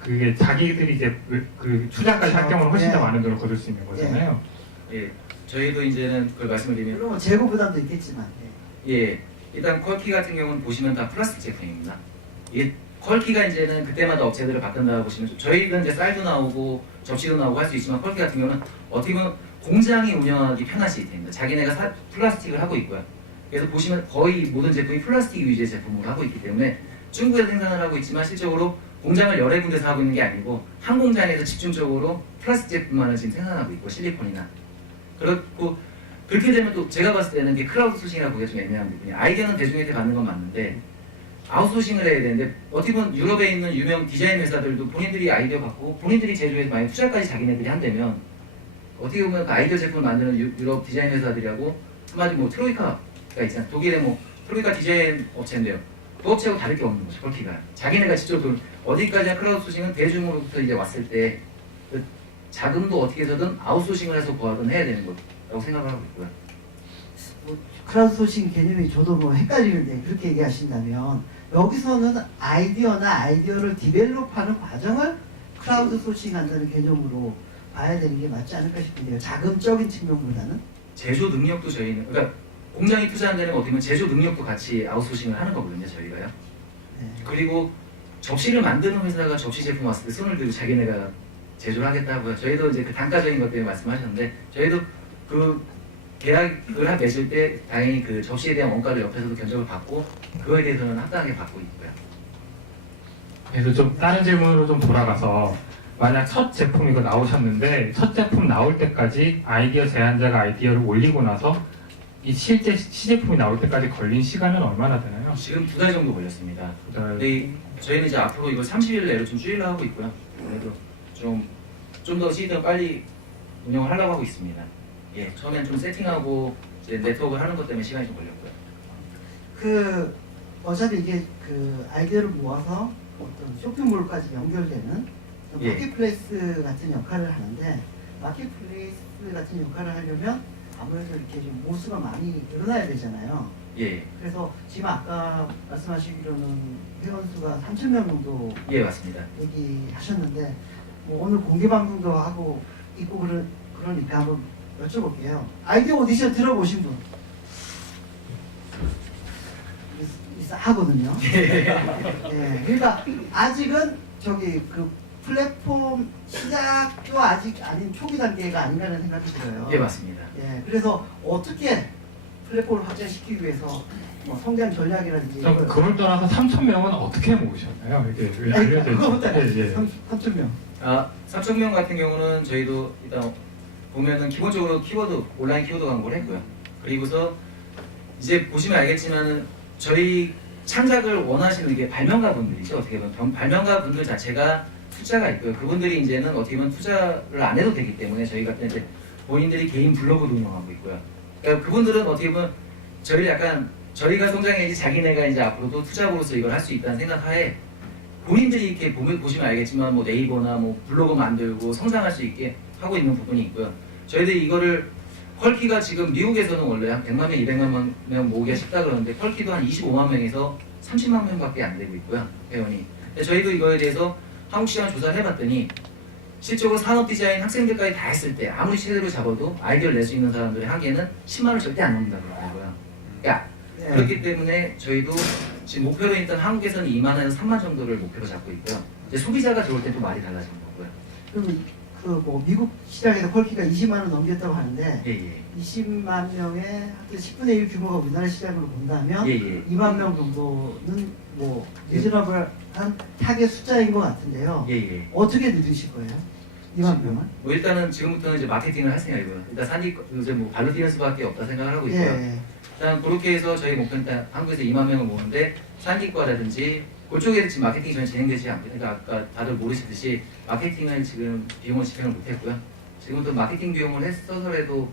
그게 자기들이 이제 그 투자까지 할 경우는 훨씬 더 예. 많은 돈을 거둘 수 있는 거잖아요. 예, 저희도 이제는 그걸 말씀을 드리면 물론 재고 부담도 있겠지만. 예, 일단 퀄키 같은 경우는 보시면 다 플라스틱 제품입니다. 이게 퀄키가 이제는 그때마다 업체들을 바꾼다 보시면 저희는 이제 쌀도 나오고 접시도 나오고 할 수 있지만 퀄키 같은 경우는 어떻게 보면 공장이 운영하기 편한 시스템입니다. 자기네가 플라스틱을 하고 있고요. 그래서 보시면 거의 모든 제품이 플라스틱 위주의 제품으로 하고 있기 때문에 중국에서 생산을 하고 있지만 실적으로 공장을 여러 군데서 하고 있는 게 아니고 한 공장에서 집중적으로 플라스틱 제품만을 지금 생산하고 있고 실리콘이나 그렇고 그렇게 되면 또 제가 봤을 때는 이게 크라우드 소싱이라고 보기가 좀 애매한 부분이 아이디어는 대중한테 받는 건 맞는데 아웃소싱을 해야 되는데 어떻게 보면 유럽에 있는 유명 디자인 회사들도 본인들이 아이디어 갖고 본인들이 제조해서 만약 투자까지 자기네들이 한다면 어떻게 보면 그 아이디어 제품을 만드는 유럽 디자인 회사들하고 한마디로 뭐 트로이카가 있잖아요. 독일의 뭐 트로이카 디자인 업체인데요. 그 업체하고 다를 게 없는 거죠. 퀄키가 자기네가 직접 어디까지나 크라우드 소싱은 대중으로부터 이제 왔을 때 그 자금도 어떻게 해서든 아웃소싱을 해서 구하든 해야 되는 거라고 생각을 하고 있고요. 뭐 크라우드 소싱 개념이 저도 뭐 헷갈리는데 그렇게 얘기하신다면 여기서는 아이디어나 아이디어를 디벨롭하는 과정을 크라우드 소싱한다는 개념으로 봐야 되는 게 맞지 않을까 싶은데요. 자금적인 측면보다는. 제조 능력도 저희는 그러니까 공장이 투자한다는 건 어떻게 보면 제조 능력도 같이 아웃소싱을 하는 거거든요, 저희가요. 네. 그리고 접시를 만드는 회사가 접시 제품 왔을 때 손을 들고 자기네가 제조를 하겠다고요. 저희도 이제 그 단가적인 것 때문에 말씀하셨는데 저희도 그 계약을 맺을 때 당연히 그 접시에 대한 원가를 옆에서도 견적을 받고 그거에 대해서는 합당하게 받고 있고요. 그래서 좀 다른 질문으로 좀 돌아가서 만약 첫 제품 이거 나오셨는데 첫 제품 나올 때까지 아이디어 제안자가 아이디어를 올리고 나서 이 실제 시제품이 나올 때까지 걸린 시간은 얼마나 되나요? 지금 2달 정도 걸렸습니다. 두 달. 근데 저희는 이제 앞으로 이걸 30일 내로 좀 줄이려고 하고 있고요. 그래도 좀 더 시스템 빨리 운영을 하려고 하고 있습니다. 예, 처음엔 좀 세팅하고 이제 네트워크를 하는 것 때문에 시간이 좀 걸렸고요. 그 어차피 이게 그 아이디어를 모아서 어떤 쇼핑몰까지 연결되는 예. 마켓플레이스 같은 역할을 하는데 마켓플레이스 같은 역할을 하려면 아무래도 이렇게 좀 모수가 많이 늘어나야 되잖아요. 예, 그래서 지금 아까 말씀하시기로는 회원수가 3,000명 정도 예 맞습니다. 얘기하셨는데 뭐 오늘 공개 방송도 하고 있고 그러니까 한번 여쭤볼게요. 아이디어 오디션 들어보신 분 하거든요. 예, 그러니까 아직은 저기 그 플랫폼 시작도 아직 아닌 초기 단계가 아닌가라는 생각이 들어요. 예 맞습니다. 예, 그래서 어떻게 플랫폼을 확장시키기 위해서 뭐 성장 전략이라든지 그럼 그걸 떠나서 3,000명은 어떻게 모으셨나요? 이게 왜 알려져 그거부터 있죠? 예, 예. 3,000명. 3,000명 같은 경우는 저희도 일단 보면은 기본적으로 키워드 온라인 키워드 광고를 했고요. 그리고서 이제 보시면 알겠지만은 저희 창작을 원하시는 게 발명가분들이죠. 어떻게 보면 발명가분들 자체가 투자가 있고요. 그분들이 이제는 어떻게 보면 투자를 안 해도 되기 때문에 저희 같은 이제 본인들이 개인 블로그도 운영하고 있고요. 그러니까 그분들은 어떻게 보면 저희 약간 저희가 성장해야지 자기네가 이제 앞으로도 투자로서 이걸 할 수 있다는 생각하에 본인들이 이렇게 보시면 알겠지만 뭐 네이버나 뭐 블로그 만들고 성장할 수 있게 하고 있는 부분이 있고요. 저희들이 이거를 퀄키가 지금 미국에서는 원래 한 100만 명, 200만 명 모으기가 쉽다 그러는데 퀄키도 한 25만 명에서 30만 명밖에 안 되고 있고요. 회원이. 근데 저희도 이거에 대해서 한국 시장 조사를 해봤더니 실적으로 산업 디자인 학생들까지 다 했을 때 아무리 시대로 잡아도 아이디어를 낼 수 있는 사람들의 한계는 10만 원을 절대 안 넘는다고 그러고요. 그러니까 네. 그렇기 때문에 저희도 지금 목표로 일단 한국에서는 2만에서 3만 정도를 목표로 잡고 있고요. 이제 소비자가 들어올 때 또 말이 달라지는 거고요. 그러면 그 뭐 미국 시장에서 퀄키가 20만 원 넘겼다고 하는데 예예. 20만 명의 10분의 1 규모가 우리나라 시장으로 본다면 예예. 2만 명 정도는 뭐 리저너블한 타겟 숫자인 것 같은데요. 예예. 어떻게 늘리실 거예요? 2만 명은? 뭐 일단은 지금부터는 이제 마케팅을 할 생각이고요. 일단 산디 이제 뭐 발로 뛰는 수밖에 없다 생각을 하고 있고요. 예. 일단 그렇게 해서 저희 목표는 일단 한국에서 2만 명을 모으는데 산디과라든지 그쪽에 지금 마케팅이 전혀 진행되지 않고 그러니까 아까 다들 모르시듯이 마케팅을 지금 비용을 집행을 못했고요. 지금부터 마케팅 비용을 했어서라도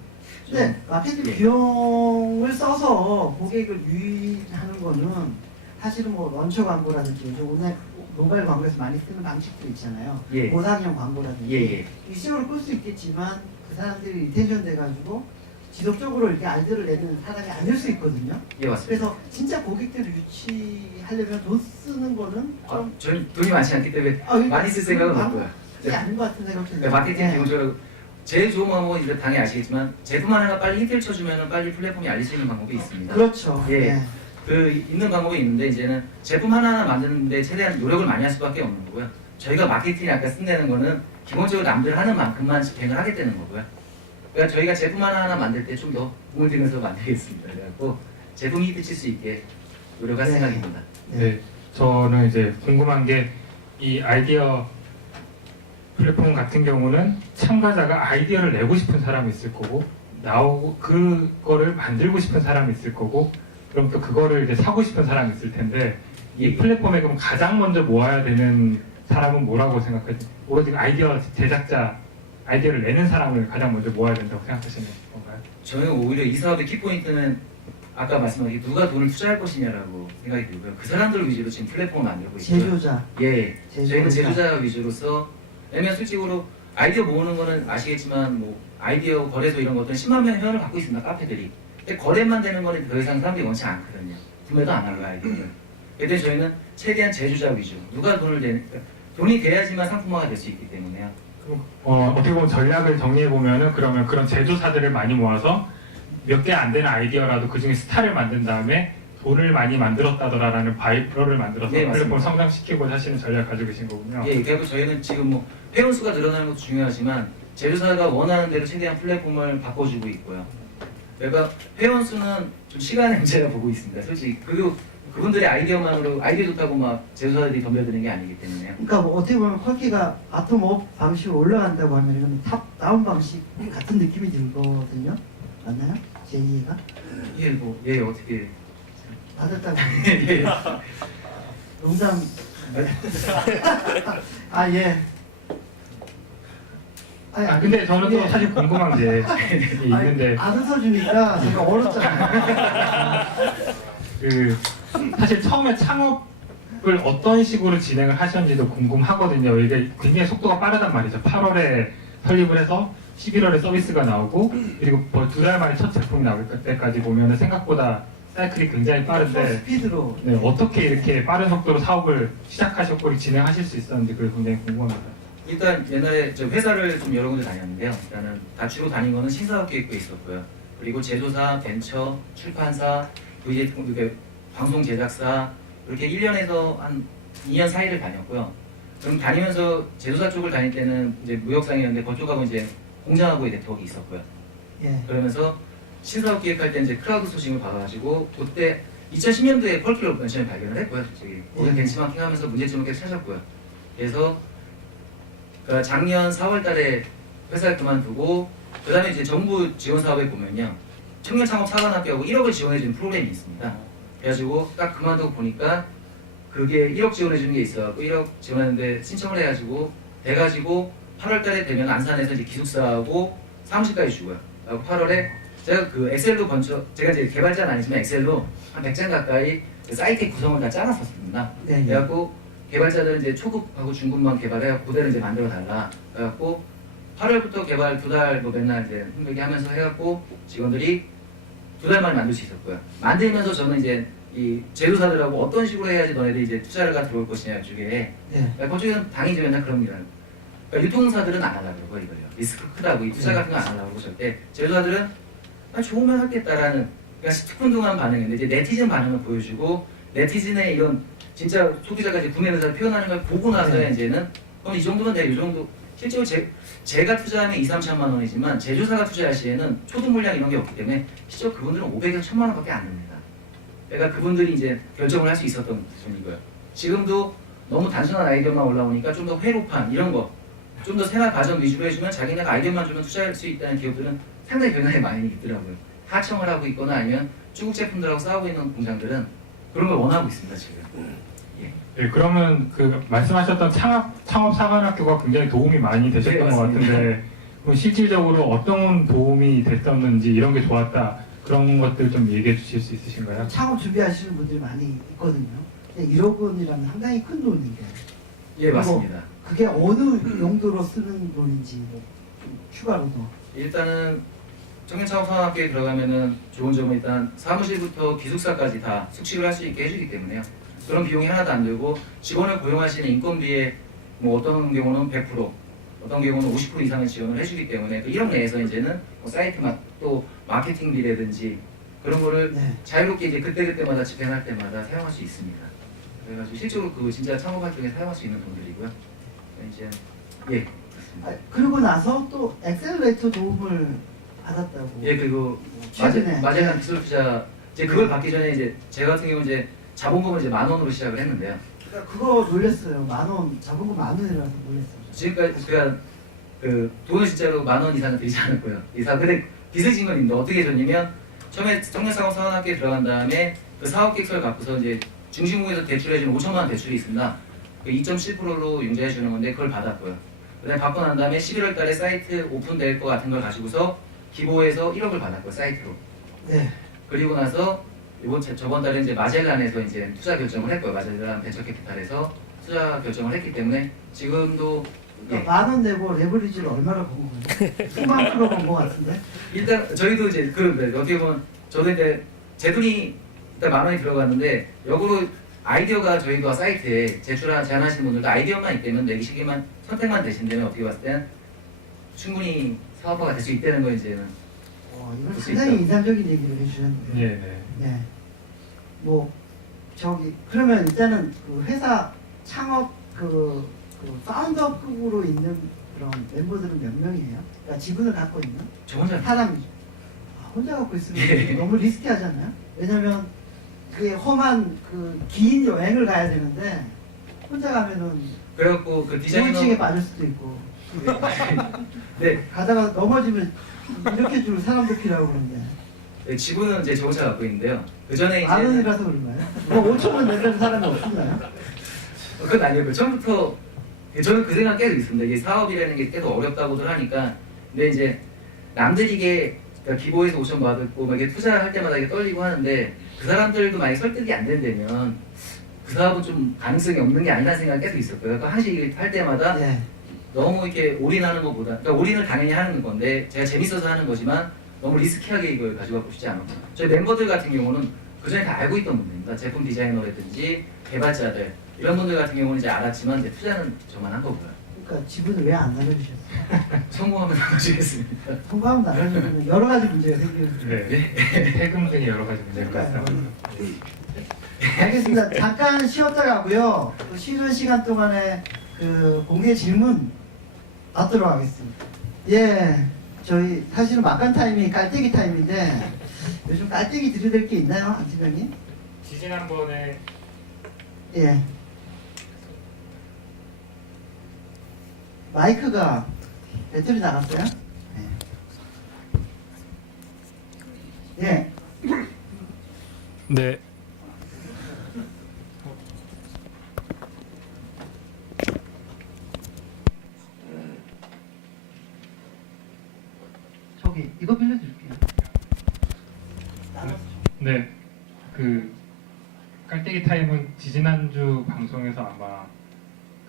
좀 네, 마케팅 예. 비용을 써서 고객을 유인하는 거는 사실은 뭐 런처 광고라든지 요즘 오늘 모바일 광고에서 많이 쓰는 방식도 있잖아요. 예. 보상형 광고라든지 예예. 일시적으로 끌 수 있겠지만 그 사람들이 리텐션 돼가지고 지속적으로 이렇게 아이디어를 내는 사람이 아닐 수 있거든요. 예 맞습니다. 그래서 진짜 고객들을 유치하려면 돈 쓰는 거는 좀 저희 돈이 많지 않기 때문에 많이 쓸 생각은 없고요. 그게 아닌 것 같은 생각이 그러니까 들어요. 마케팅 기본적으로 제일 좋은 방법은 이제 당연히 아시겠지만 제품 하나가 빨리 히트를 쳐주면 빨리 플랫폼이 알릴 수 있는 방법이 있습니다. 그렇죠. 예. 네. 그 있는 방법이 있는데 이제는 제품 하나하나 만드는데 최대한 노력을 많이 할 수밖에 없는 거고요. 저희가 마케팅이 아까 쓴다는 거는 기본적으로 남들 하는 만큼만 집행을 하겠다는 거고요. 그러니까 저희가 제품 하나하나 만들 때 좀 더 공을 들여서 만들겠습니다. 그래갖고 제품이 히트 칠 수 있게 노력할 네. 생각입니다. 네, 저는 이제 궁금한 게 이 아이디어 플랫폼 같은 경우는 참가자가 아이디어를 내고 싶은 사람이 있을 거고 나오고 그거를 만들고 싶은 사람이 있을 거고 그럼 또 그거를 이제 사고 싶은 사람이 있을 텐데 이 플랫폼에 그럼 가장 먼저 모아야 되는 사람은 뭐라고 생각하세요? 오로지 아이디어 제작자 아이디어를 내는 사람을 가장 먼저 모아야 된다고 생각하시는 건가요? 저는 오히려 이 사업의 키포인트는 아까 말씀하신 누가 돈을 투자할 것이냐라고 생각이 들고요. 그 사람들 위주로 지금 플랫폼을 만들고 있고요. 제조자. 예, 저희는 제조자. 제조자 위주로서 왜냐면 솔직으로 아이디어 모으는 거는 아시겠지만 뭐 아이디어 거래소 이런 것들은 10만 명 회원을 갖고 있습니다. 카페들이. 근데 거래만 되는 거는 더 이상 사람들이 원치 않거든요. 구매도 안 하고 아이디어를. 그래서 저희는 최대한 제조자 위주. 누가 돈을 내는 돈이 돼야지만 상품화가 될 수 있기 때문에요. 어떻게 보면 전략을 정리해 보면은 그러면 그런 제조사들을 많이 모아서 몇 개 안 되는 아이디어라도 그 중에 스타를 만든 다음에 돈을 많이 만들었다더라라는 바이프로를 만들어서 네, 플랫폼 맞습니다. 성장시키고자 하시는 전략 가지고 계신 거군요. 예, 그리고 저희는 지금 뭐 회원 수가 늘어나는 것도 중요하지만 제조사가 원하는 대로 최대한 플랫폼을 바꿔주고 있고요. 그러니까 회원 수는 좀 시간의 문제라 보고 있습니다. 솔직히 그리고 그분들의 아이디어만으로 아이디어 좋다고 막 제조사들이 덤벼드는 게 아니기 때문에요. 그러니까 뭐 어떻게 보면 퀄키가 바텀업 방식으로 올라간다고 하면 이건 탑 다운 방식 같은 느낌이 들거든요. 맞나요? 제 이해가? 예, 뭐, 예, 어떻게. 받았다고. 예, 농담. 아 예. 아니, 근데 저는 또 예. 사실 궁금한 게 있는데 안 웃어주니까 제가 얼었잖아요. 그 사실 처음에 창업을 어떤 식으로 진행을 하셨는지도 궁금하거든요. 이게 굉장히 속도가 빠르단 말이죠. 8월에 설립을 해서 11월에 서비스가 나오고 그리고 2달 만에 첫 제품이 나올 때까지 보면 생각보다 사이클이 굉장히 빠른데 스피드로. 네, 어떻게 이렇게 빠른 속도로 사업을 시작하셨고 진행하실 수 있었는지 그게 굉장히 궁금합니다. 일단 옛날에 저 회사를 좀 여러 군데 다녔는데요. 일단은 다 주로 다닌 거는 신사업 기획부에 있었고요. 그리고 제조사, 벤처, 출판사, 또 이제 이렇게 방송 제작사 이렇게 1년에서 한 2년 사이를 다녔고요. 그럼 다니면서 제조사 쪽을 다닐 때는 이제 무역상이었는데 그쪽하고 이제 공장하고의 네트워크 있었고요. 예. 그러면서 신사업 기획할 때 이제 크라우드 소싱을 받아가지고 그때 2010년도에 펄키를 맨 처음에 발견을 했고요. 저기 오늘 벤치마킹 하면서 문제점을 계속 찾았고요. 그래서 그 작년 4월달에 회사를 그만두고 그 다음에 이제 정부 지원 사업에 보면요 청년 창업 사관학교하고 1억을 지원해주는 프로그램이 있습니다. 그래가지고 딱 그만두고 보니까 그게 1억 지원해주는 게 있어갖고 1억 지원하는데 신청을 해가지고 돼가지고 8월달에 되면 안산에서 이제 기숙사하고 사무실까지 주고요. 그리고 8월에 제가 그 엑셀로 제가 이제 개발자는 아니지만 엑셀로 한 100장 가까이 그 사이트 구성을 다 짜놨었습니다. 네. 예. 그래갖고 개발자들 이제 초급하고 중급만 개발해갖고 그대로 이제 만들어 달라. 그래갖고 8월부터 개발 2달 뭐 맨날 이제 힘들게 하면서 해갖고 직원들이 2달 만에 만들 수 있었고요. 만들면서 저는 이제 이 제조사들하고 어떤 식으로 해야지 너네들이 이제 투자가 들어올 것이냐 쪽에 네. 그쪽에는 당연히 맨날 그런 일을 그러니까 유통사들은 안 하려고 그러고 이걸요. 리스크 크다고 이 투자 같은 거 안 하려고 그러고 절대 제조사들은 좋으면 하겠다라는 그냥 시큰둥한 반응인데 이제 네티즌 반응을 보여주고 네티즌의 이런 진짜 소비자가 이제 구매 의사를 표현하는 걸 보고 나서야 네. 이제는 이 정도면 돼, 이 정도. 실제로 제가 투자하면 2, 3천만 원이지만 제조사가 투자할 시에는 초도 물량 이런 게 없기 때문에 실제로 그분들은 500에서 1000만 원밖에 안 됩니다. 그러니까 그분들이 이제 결정을 할 수 있었던 부분이고요. 지금도 너무 단순한 아이디어만 올라오니까 좀 더 회로판 이런 거 좀 더 생활 과정 위주로 해주면 자기네가 아이디어만 주면 투자할 수 있다는 기업들은 상당히 변화에 많이 있더라고요. 하청을 하고 있거나 아니면 중국 제품들하고 싸우고 있는 공장들은 그런 걸 원하고 있습니다 지금. 네, 그러면 그 말씀하셨던 창업 사관학교가 굉장히 도움이 많이 되셨던 네, 것 맞습니다. 같은데 그럼 실질적으로 어떤 도움이 됐었는지 이런 게 좋았다 그런 것들 좀 얘기해 주실 수 있으신가요? 창업 준비하시는 분들이 많이 있거든요. 1억 원이라면 상당히 큰 돈인데 예 맞습니다. 그게 어느 용도로 쓰는 돈인지 좀 추가로 더. 일단은 청년창업사관학교에 들어가면은 좋은 점은 일단 사무실부터 기숙사까지 다 숙식을 할 수 있게 해주기 때문에요. 그런 비용이 하나도 안 들고 직원을 고용하시는 인건비에 뭐 어떤 경우는 100%, 어떤 경우는 50% 이상을 지원을 해주기 때문에 그 1억 내에서 이제는 뭐 사이트 또 마케팅비라든지 그런 거를 네. 자유롭게 이제 그때그때마다 집행할 때마다 사용할 수 있습니다. 그래가지고 실제로 그 진짜 창업 활동에 사용할 수 있는 돈들이고요. 이제 예 그렇습니다. 아, 그러고 나서 또 엑셀레이터 도움을 받았다고. 예 그리고 최근에. 마젤란 기술 투자 이제 그걸 받기 전에 이제 제가 같은 경우 이제 자본금을 이제 10,000원으로 시작을 했는데요. 그러니까 그거 놀랬어요. 10,000원, 자본금 10,000원이라서 놀랬어요. 지금까지 제가 그 돈을 진짜로 10,000원 이상은 들이지 않았고요. 근데 빚을 진 건 있는데 어떻게 졌냐면 처음에 청년사업사관학교에 들어간 다음에 그 사업 계획서를 갖고서 이제 중심국에서 대출해주는 5천만 원 대출이 있습니다. 그 2.7%로 융자해 주는 건데 그걸 받았고요. 그다음에 받고 난 다음에 11월 달에 사이트 오픈될 것 같은 걸 가지고서 기부해서 1억을 받았고요. 사이트로. 네. 그리고 나서 저번 달에 이제 마젤란에서 이제 투자 결정을 했고요. 마젤란 벤처캐피탈에서 투자 결정을 했기 때문에 지금도 그러니까 10,000원 내고 레버리지를 얼마나 번 거예요? 수만 프로 번거 같은데? 일단 저희도 이제 어떻게 보면 저도 이제 제 돈이 일단 10,000원이 들어갔는데 역으로 아이디어가 저희가 사이트에 제안하시는 분들도 아이디어만 있다면 내기 시기만 선택만 되신다면 어떻게 봤을 땐 충분히 사업화가 될 수 있다는 거 이제는 이건 볼수 상당히 있죠. 인상적인 얘기를 해주셨는데. 예, 네. 네. 뭐 저기 그러면 일단은 그 회사 창업 그 파운더급으로 있는 그런 멤버들은 몇 명이에요? 그러니까 지분을 갖고 있는 저 혼자 사람이 혼자 갖고 있으면 예. 너무 리스키하잖아요. 왜냐면 그게 험한 그 긴 여행을 가야 되는데 혼자 가면은 그래갖고 그 우울증에 디자이너 빠질 수도 있고 네, 가다가 넘어지면 이렇게 줄 사람도 필요하고 그런데 네, 지분은 이제 저 혼자 갖고 있는데요. 그 전에 이제 만 원이라서 그런가요? 뭐 5천 원 내는 사람이 없나요? 그건 아니고 처음부터 저는 그 생각 계속 있습니다. 이게 사업이라는 게 계속 어렵다고들 하니까 근데 이제 남들이 이게 그러니까 기부에서 5천 받았고 막 이게 투자할 때마다 이게 떨리고 하는데 그 사람들도 만약 설득이 안 된다면 그 사업은 좀 가능성이 없는 게 아니라는 생각이 계속 있었고요. 그러니까 항상 할 때마다 네. 너무 이렇게 올인하는 것보다 그러니까 올인을 당연히 하는 건데 제가 재밌어서 하는 거지만 너무 리스키하게 이걸 가져가고 싶지 않았고 저희 멤버들 같은 경우는 그전에 다 알고 있던 분들입니다. 제품 디자이너라든지 개발자들 이런 분들 같은 경우는 이제 알았지만 이제 투자는 저만 한 거고요. 그러니까 지분을 왜 안 나눠주셨어요? 성공하면 나눠주겠습니다. 통과하면 나눠주면 여러 가지 문제가 생기는데. 네. 세금 등의 여러 가지 문제가 그러니까요. 발생합니다. 알겠습니다. 잠깐 쉬었다 가고요. 그 쉬는 시간 동안에 그 공개 질문 받도록 하겠습니다. 예, 저희 사실은 막간 타임이 깔때기 타임인데 요즘 깔때기 들이댈 게 있나요, 안지명님? 지지난번에 예. 마이크가 배터리 나갔어요? 네. 예. 네. 저기 이거 빌려드릴게요. 네. 그 깔때기 타임은 지지난주 방송에서 아마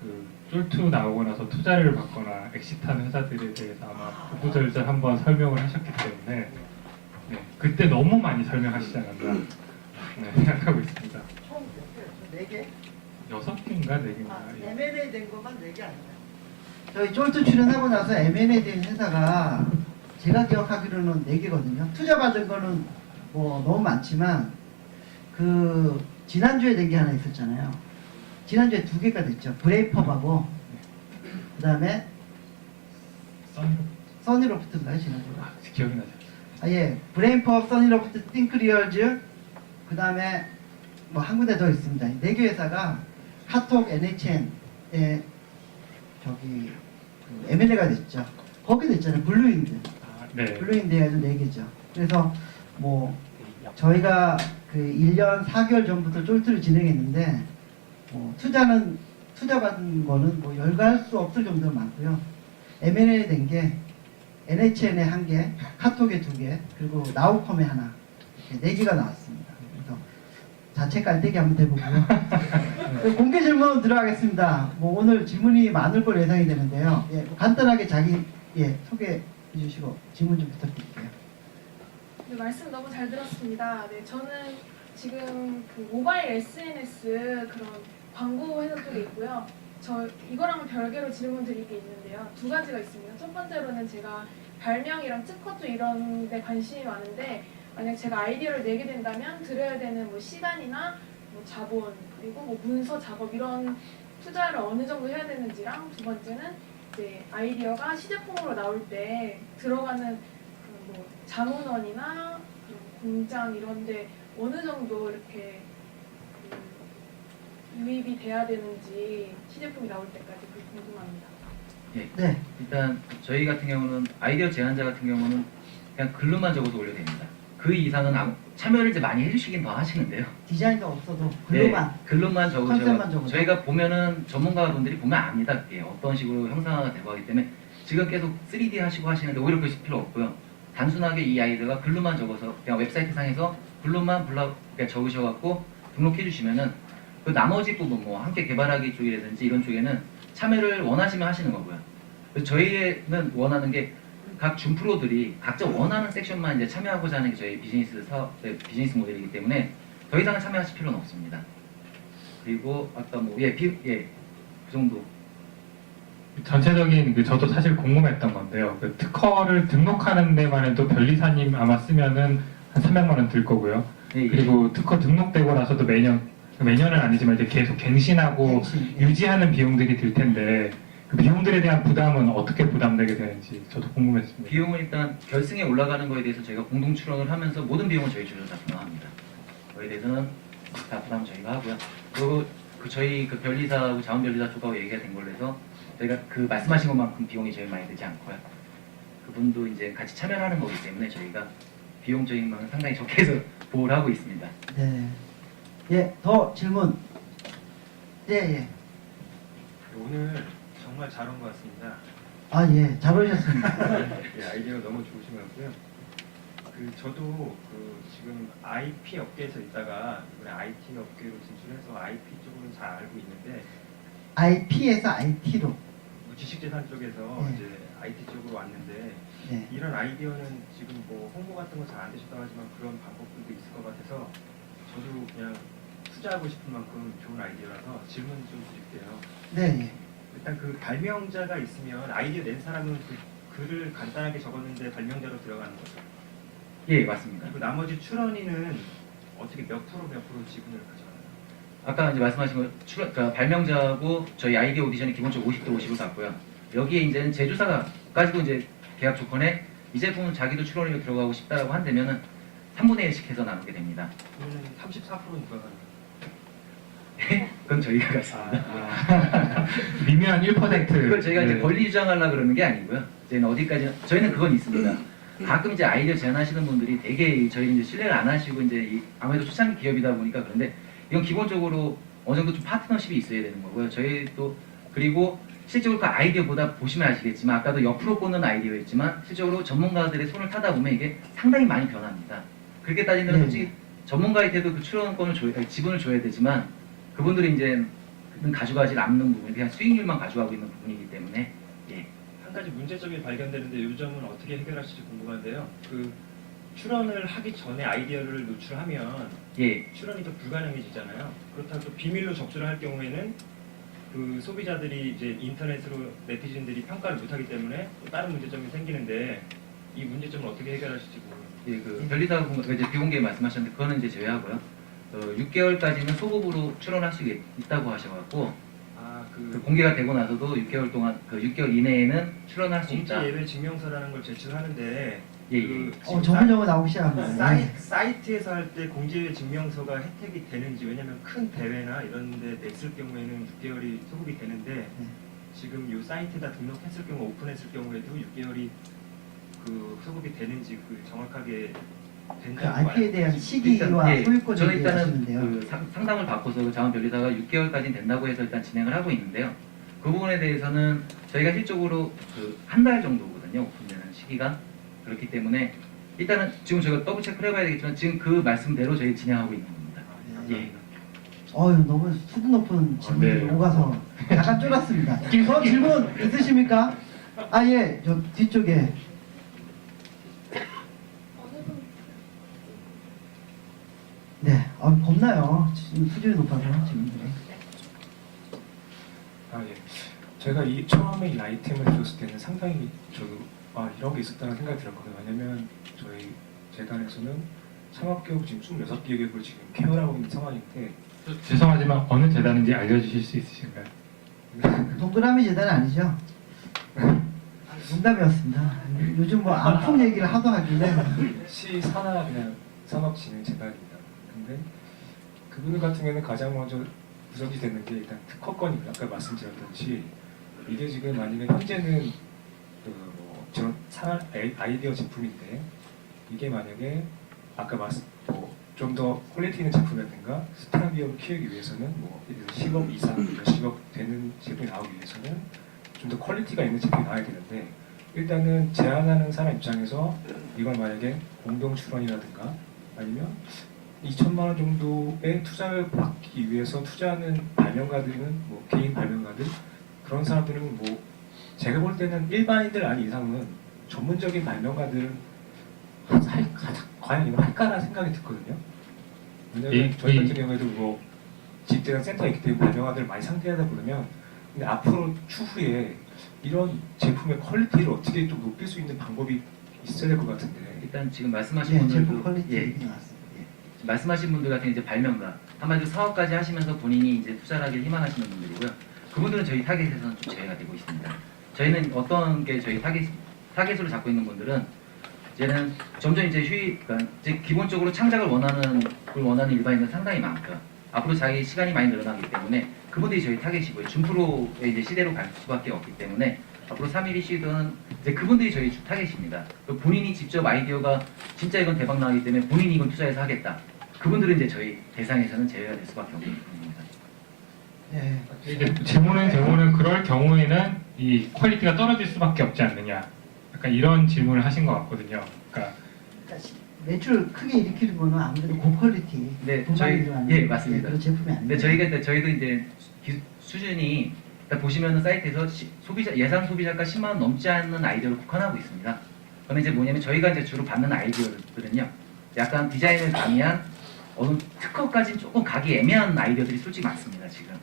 그 쫄투 나오고 나서 투자를 받거나 엑시트한 회사들에 대해서 아마 구구절절 한번 설명을 하셨기 때문에 네, 그때 너무 많이 설명하시지 않았나 네, 생각하고 있습니다. 총 4개? 6개인가 4개인가 M&A 된 것만 4개 아니에요? 저희 쫄트 출연하고 나서 M&A 된 회사가 제가 기억하기로는 4개거든요. 투자 받은 거는 뭐 너무 많지만 그 지난주에 된 게 하나 있었잖아요. 지난주에 2개가 됐죠. 브레이퍼하고 그 다음에 써니로프트인가요? 지난주에? 기억이 나죠. 예. 브레인팝, 써니로프트, 띵크리얼즈 그 다음에 뭐 한 군데 더 있습니다. 4개 회사가 카톡 NHN에 저기 그 M&A가 됐죠. 거기도 있잖아요. 블루인드. 네. 블루인드 해가지고 4개죠. 그래서 뭐 저희가 그 1년 4개월 전부터 쫄트를 진행했는데 투자 받은 거는 뭐 열갈 수 없을 정도로 많고요. M&A 된 게 NHN에 1개, 카톡에 2개, 그리고 나우컴에 하나 이렇게 4개가 나왔습니다. 그래서 자체 깔때기 한번 해보고요. 공개 질문 들어가겠습니다. 뭐 오늘 질문이 많을 걸 예상이 되는데요. 예, 간단하게 자기 소개해 주시고 질문 좀 부탁드릴게요. 네, 말씀 너무 잘 들었습니다. 네, 저는 지금 그 모바일 SNS 그런 광고 회사 쪽에 있고요. 저 이거랑 별개로 질문 드릴 게 있는데요. 2가지가 있습니다. 첫 번째로는 제가 발명이랑 특허도 이런 데 관심이 많은데 만약 제가 아이디어를 내게 된다면 들여야 되는 뭐 시간이나 뭐 자본 그리고 뭐 문서 작업 이런 투자를 어느 정도 해야 되는지랑 두 번째는 이제 아이디어가 시제품으로 나올 때 들어가는 그뭐 자문원이나 그런 공장 이런데 어느 정도 이렇게 유입이 돼야 되는지 시제품이 나올 때까지 그게 궁금합니다. 예. 네. 일단 저희 같은 경우는 아이디어 제안자 같은 경우는 그냥 글로만 적어서 올려야 됩니다. 그 이상은 참여를 이제 많이 해주시긴 더 하시는데요. 디자인도 없어도 글로만 네, 글로만 컨셉만 적으셔서 적어서. 저희가 보면은 전문가분들이 보면 압니다. 그게 어떤 식으로 형상화가 되고 하기 때문에 지금 계속 3D 하시고 하시는데 오히려 그럴 필요 없고요. 단순하게 이 아이디어가 글로만 적어서 그냥 웹사이트 상에서 글로만 그냥 적으셔갖고 등록해 주시면은 그 나머지 부분 뭐 함께 개발하기 쪽이라든지 이런 쪽에는 참여를 원하시면 하시는 거고요. 그래서 저희는 원하는 게 각 준프로들이 각자 원하는 섹션만 이제 참여하고자 하는 게 저희 비즈니스 모델이기 때문에 더 이상은 참여하실 필요는 없습니다. 그리고 아까 뭐 그 정도. 전체적인 저도 사실 궁금했던 건데요. 그 특허를 등록하는 데만 해도 변리사님 아마 쓰면은 한 300만 원 들 거고요. 예, 그리고 특허 등록되고 나서도 매년은 아니지만 이제 계속 갱신하고 유지하는 비용들이 들 텐데 그 비용들에 대한 부담은 어떻게 부담되게 되는지 저도 궁금했습니다. 비용은 일단 결승에 올라가는 거에 대해서 저희가 공동 출원을 하면서 모든 비용은 저희 쪽에서 다 부담합니다. 거기에 대해서는 다 부담 저희가 하고요. 그리고 저희 그 변리사하고 자원변리사 쪽하고 얘기가 된 걸로 해서 저희가 그 말씀하신 것만큼 비용이 제일 많이 들지 않고요. 그분도 이제 같이 참여하는 거기 때문에 저희가 비용적인 거는 상당히 적게 해서 보호를 하고 있습니다. 네. 예, 더 질문. 예, 예. 오늘 정말 잘 온 것 같습니다. 아, 예, 잘 오셨습니다. 예, 아이디어가 너무 좋으신 것 같고요. 저도 지금 IP 업계에서 있다가 이번에 IT 업계로 진출해서 IP 쪽으로는 잘 알고 있는데 IP에서 IT로. 지식재산 쪽에서 네. 이제 IT 쪽으로 왔는데 네. 이런 아이디어는 지금 뭐 홍보 같은 거 잘 안 되셨다고 하지만 그런 방법들도 있을 것 같아서 저도 그냥 투자하고 싶은 만큼 좋은 아이디어라서 질문 좀 드릴게요. 네, 예. 일단 그 발명자가 있으면 아이디어 낸 사람은 그 글을 간단하게 적었는데 발명자로 들어가는 거죠. 예, 맞습니다. 그리고 나머지 출원인은 어떻게 몇 프로 지분을 가져가나요? 아까 이제 말씀하신 거 그러니까 발명자하고 저희 아이디어 오디션이 기본적으로 50대 50을 갖고요. 여기에 이제는 제조사가까지도 이제 계약 조건에 이 제품은 자기도 출원료로 들어가고 싶다라고 한다면은 3분의 1씩 해서 나누게 됩니다. 그러면 34%는 누가 가나요? 그건 저희가 갖습니다. 미묘한 1%. 그걸 저희가 이제 네. 권리 주장하려고 그러는 게 아니고요. 저희는 어디까지 저희는 그건 있습니다. 가끔 이제 아이디어 제안하시는 분들이 되게 저희 이제 신뢰를 안 하시고 이제 아무래도 초창기 기업이다 보니까 그런데 이건 기본적으로 어느 정도 좀 파트너십이 있어야 되는 거고요. 저희 또 그리고 실제로 그 아이디어보다 보시면 아시겠지만 아까도 옆으로 꽂는 아이디어였지만 실제로 전문가들의 손을 타다 보면 이게 상당히 많이 변합니다. 그렇게 따지면 네. 솔직히 전문가한테도 그 출원권을 지분을 줘야 되지만 그분들이 이제 가져가지 않는 부분, 그냥 수익률만 가져가고 있는 부분이기 때문에 한 가지 문제점이 발견되는데 이 점은 어떻게 해결하실지 궁금한데요. 출원을 하기 전에 아이디어를 노출하면 예, 출원이 더 불가능해지잖아요. 그렇다고 또 비밀로 접수를 할 경우에는 그 소비자들이 이제 인터넷으로 네티즌들이 평가를 못하기 때문에 또 다른 문제점이 생기는데 이 문제점을 어떻게 해결하실지 모르겠어요. 예, 그 변리사 이제 비공개 말씀하셨는데 그거는 이제 제외하고요. 6개월까지는 소급으로 출원할 수 있다고 하셔갖고 그 공개가 되고 나서도 6개월 동안 그 6개월 이내에는 출원할 수 있다. 공지 예외 증명서라는 걸 제출하는데 예, 예. 전문 용어 나오기 시작합니다. 예. 사이트에서 할 때 공제외 증명서가 혜택이 되는지 왜냐하면 큰 대회나 이런 데 냈을 경우에는 6개월이 소급이 되는데 지금 이 사이트에다 등록했을 경우 오픈했을 경우에도 6개월이 그 소급이 되는지 정확하게 그 된다고 IP에 대한 시기와 예, 소유권에 저는 대해 일단은 아시는데요. 그 상담을 받고서 그 자원변리사가 6개월까지 된다고 해서 일단 진행을 하고 있는데요. 그 부분에 대해서는 저희가 실적으로 한 달 정도거든요. 오픈되는 시기가. 그렇기 때문에 일단은 지금 저희가 더블 체크를 해봐야 되겠지만 지금 그 말씀대로 저희 진행하고 있는 겁니다. 예. 너무 수준 높은 질문이 네. 오가서 약간 쫄았습니다. 더 질문 있으십니까? 아, 예, 저 뒤쪽에. 네, 겁나요. 수준이 높아서 질문들이. 예. 제가 처음에 이 아이템을 들었을 때는 상당히 이런 게 있었다는 생각이 들었거든요. 왜냐면 저희 재단에서는 창업기업 지금 26기업을 지금 케어하고 있는 상황인데 죄송하지만 어느 재단인지 알려주실 수 있으신가요? 동그라미 재단 아니죠? 농담이었습니다. 요즘 뭐 안품 얘기를 하도 하길래. 시 산하 그냥 산업진흥재단입니다. 근데 그분들 같은 경우는 가장 먼저 부정지 되는 게 일단 특허권입니다. 아까 말씀드렸듯이 이게 지금 만약에 현재는 저런 아이디어 제품인데 이게 만약에 아까 좀 더 퀄리티 있는 제품이라든가 스타디움을 키우기 위해서는 10억 이상, 몇십억 되는 제품이 나오기 위해서는 좀 더 퀄리티가 있는 제품이 나와야 되는데 일단은 제안하는 사람 입장에서 이걸 만약에 공동 출원이라든가 아니면 2천만 원 정도의 투자를 받기 위해서 투자하는 발명가들은 개인 발명가들 그런 사람들은 제가 볼 때는 일반인들 아닌 이상은 전문적인 발명가들은 과연 이걸 할까라는 생각이 듣거든요. 왜냐면 저희 같은 경우에도 집대한 센터에 있기 때문에 발명가들을 많이 상대하다 보면 근데 앞으로 추후에 이런 제품의 퀄리티를 어떻게 좀 높일 수 있는 방법이 있어야 될 것 같은데. 일단 지금 말씀하신 네, 분들도 제품 퀄리티 예, 얘기 나왔습니다. 예. 말씀하신 분들 같은 이제 발명가 한마디로 사업까지 하시면서 본인이 이제 투자를 하길 희망하시는 분들이고요. 그분들은 저희 타겟에서는 좀 제외가 되고 있습니다. 저희는 어떤 게 저희 타겟으로 잡고 있는 분들은 이제는 점점 이제 그러니까 이제 기본적으로 창작을 원하는 일반인은 상당히 많고요. 앞으로 자기 시간이 많이 늘어나기 때문에 그분들이 저희 타겟이고요. 준프로의 이제 시대로 갈 수밖에 없기 때문에 앞으로 3.1이 시도는 이제 그분들이 저희 주 타겟입니다. 본인이 직접 아이디어가 진짜 이건 대박 나기 때문에 본인이 이건 투자해서 하겠다. 그분들은 이제 저희 대상에서는 제외가 될 수밖에 없는 부분입니다. 네. 이제 질문은 그럴 경우에는 이 퀄리티가 떨어질 수밖에 없지 않느냐. 약간 이런 질문을 하신 것 같거든요. 그러니까 그러니까 매출 크게 일으키는 거는 아무래도 고퀄리티, 네, 분발이 저희 들어가는 예 맞습니다. 그런 제품이 아닙니다. 근데 저희도 이제 수준이 일단 보시면은 사이트에서 예상 소비자가 10만 원 넘지 않는 아이디어를 국한하고 있습니다. 그러면 이제 뭐냐면 저희가 이제 주로 받는 아이디어들은요, 약간 디자인을 가미한 어느 특허까지는 조금 가기 애매한 아이디어들이 솔직히 많습니다 지금.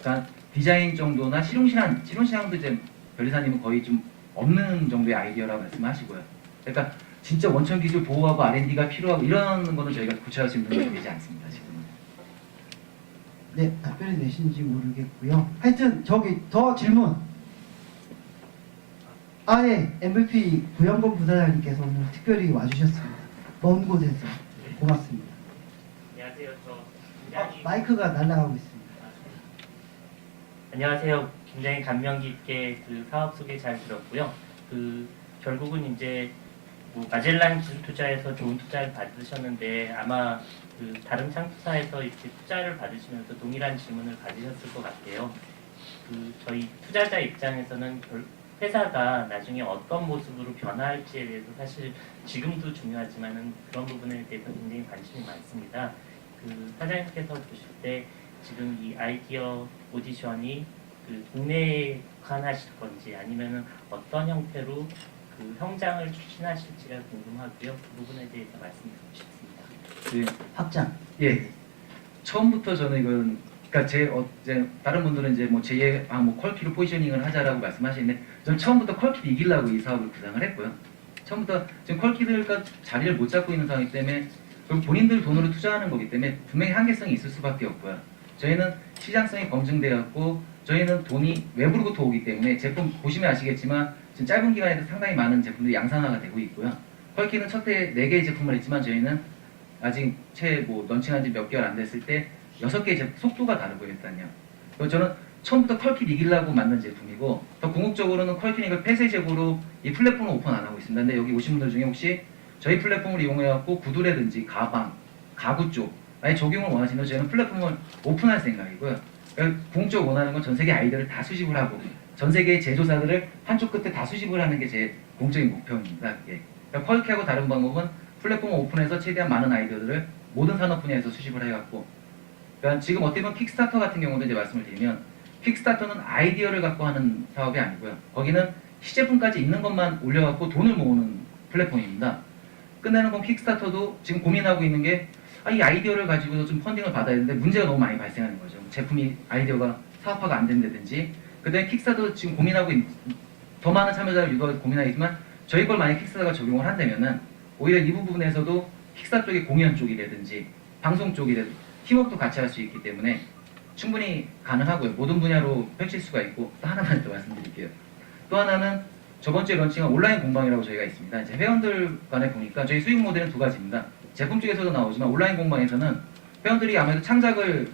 그러니까 디자인 정도나 실용시장도 이제 변리사님은 거의 좀 없는 정도의 아이디어라고 말씀하시고요. 그러니까 진짜 원천 기술 보호하고 R&D가 필요하고 이런 거는 저희가 구체화할 수 있는 게 되지 않습니다 지금. 네, 답변이 되신지 모르겠고요. 하여튼 저기 더 질문. 네, MVP 구영건 부사장님께서 오늘 특별히 와주셨습니다. 먼 곳에서 고맙습니다. 안녕하세요. 저 굉장히 마이크가 날아가고 있습니다. 안녕하세요. 굉장히 감명 깊게 그 사업 소개 잘 들었고요. 결국은 이제 뭐 마젤란 기술 투자에서 좋은 투자를 받으셨는데 아마 다른 창투사에서 이렇게 투자를 받으시면서 동일한 질문을 가지셨을 것 같아요. 저희 투자자 입장에서는 회사가 나중에 어떤 모습으로 변화할지에 대해서 사실 지금도 중요하지만은 그런 부분에 대해서 굉장히 관심이 많습니다. 사장님께서 보실 때 지금 이 아이디어 오디션이 국내에 국한하실 건지 아니면은 어떤 형태로 형장을 추진하실지가 궁금하고요. 그 부분에 대해서 말씀 듣고 싶습니다. 네. 확장. 예. 처음부터 저는 이건 그러니까 이제 다른 분들은 이제 뭐 제2의 뭐 퀄키로 포지셔닝을 하자라고 말씀하시는데 저는 처음부터 퀄키를 이기려고 이 사업을 구상을 했고요. 처음부터 지금 퀄키들과 자리를 못 잡고 있는 상황이기 때문에 본인들 돈으로 투자하는 거기 때문에 분명히 한계성이 있을 수밖에 없고요. 저희는 시장성이 검증되었고 저희는 돈이 외부로부터 오기 때문에 제품 보시면 아시겠지만 지금 짧은 기간에도 상당히 많은 제품들이 양산화가 되고 있고요. 퀄키는 첫해 4개의 제품을 했지만 저희는 아직 채 런칭한 지 몇 개월 안 됐을 때 6개의 속도가 다르고요 일단요. 그리고 저는 처음부터 퀄킷 이기려고 만든 제품이고 더 궁극적으로는 퀄킷 이걸 폐쇄적으로 이 플랫폼을 오픈 안 하고 있습니다. 근데 여기 오신 분들 중에 혹시 저희 플랫폼을 이용해갖고 구두라든지 가방, 가구 쪽 만약 적용을 원하시면 저희는 플랫폼을 오픈할 생각이고요. 그러니까 궁극적으로 원하는 건 전 세계 아이디어를 다 수집을 하고 전 세계의 제조사들을 한쪽 끝에 다 수집을 하는 게 제 공적인 목표입니다. 그러니까 퀄킷하고 다른 방법은 플랫폼을 오픈해서 최대한 많은 아이디어들을 모든 산업 분야에서 수집을 해갖고 그러니까 지금 어떻게 보면 킥스타터 같은 경우도 이제 말씀을 드리면 킥스타터는 아이디어를 갖고 하는 사업이 아니고요. 거기는 시제품까지 있는 것만 올려갖고 돈을 모으는 플랫폼입니다. 끝내는 건 킥스타터도 지금 고민하고 있는 게 이 아이디어를 가지고 좀 펀딩을 받아야 되는데 문제가 너무 많이 발생하는 거죠. 제품이 아이디어가 사업화가 안 된다든지 그다음에 킥스타터도 지금 고민하고 더 많은 참여자를 유도하고 고민하겠지만 저희 걸 만약 킥스타터가 적용을 한다면은 오히려 이 부분에서도 킥스타 쪽의 공연 쪽이라든지 방송 쪽이라든지 팀워크도 같이 할 수 있기 때문에 충분히 가능하고요. 모든 분야로 펼칠 수가 있고 또 하나만 더 말씀드릴게요. 또 하나는 저번 주에 런칭한 온라인 공방이라고 저희가 있습니다. 이제 회원들 간에 보니까 저희 수익 모델은 2가지입니다. 제품 쪽에서도 나오지만 온라인 공방에서는 회원들이 아무래도 창작을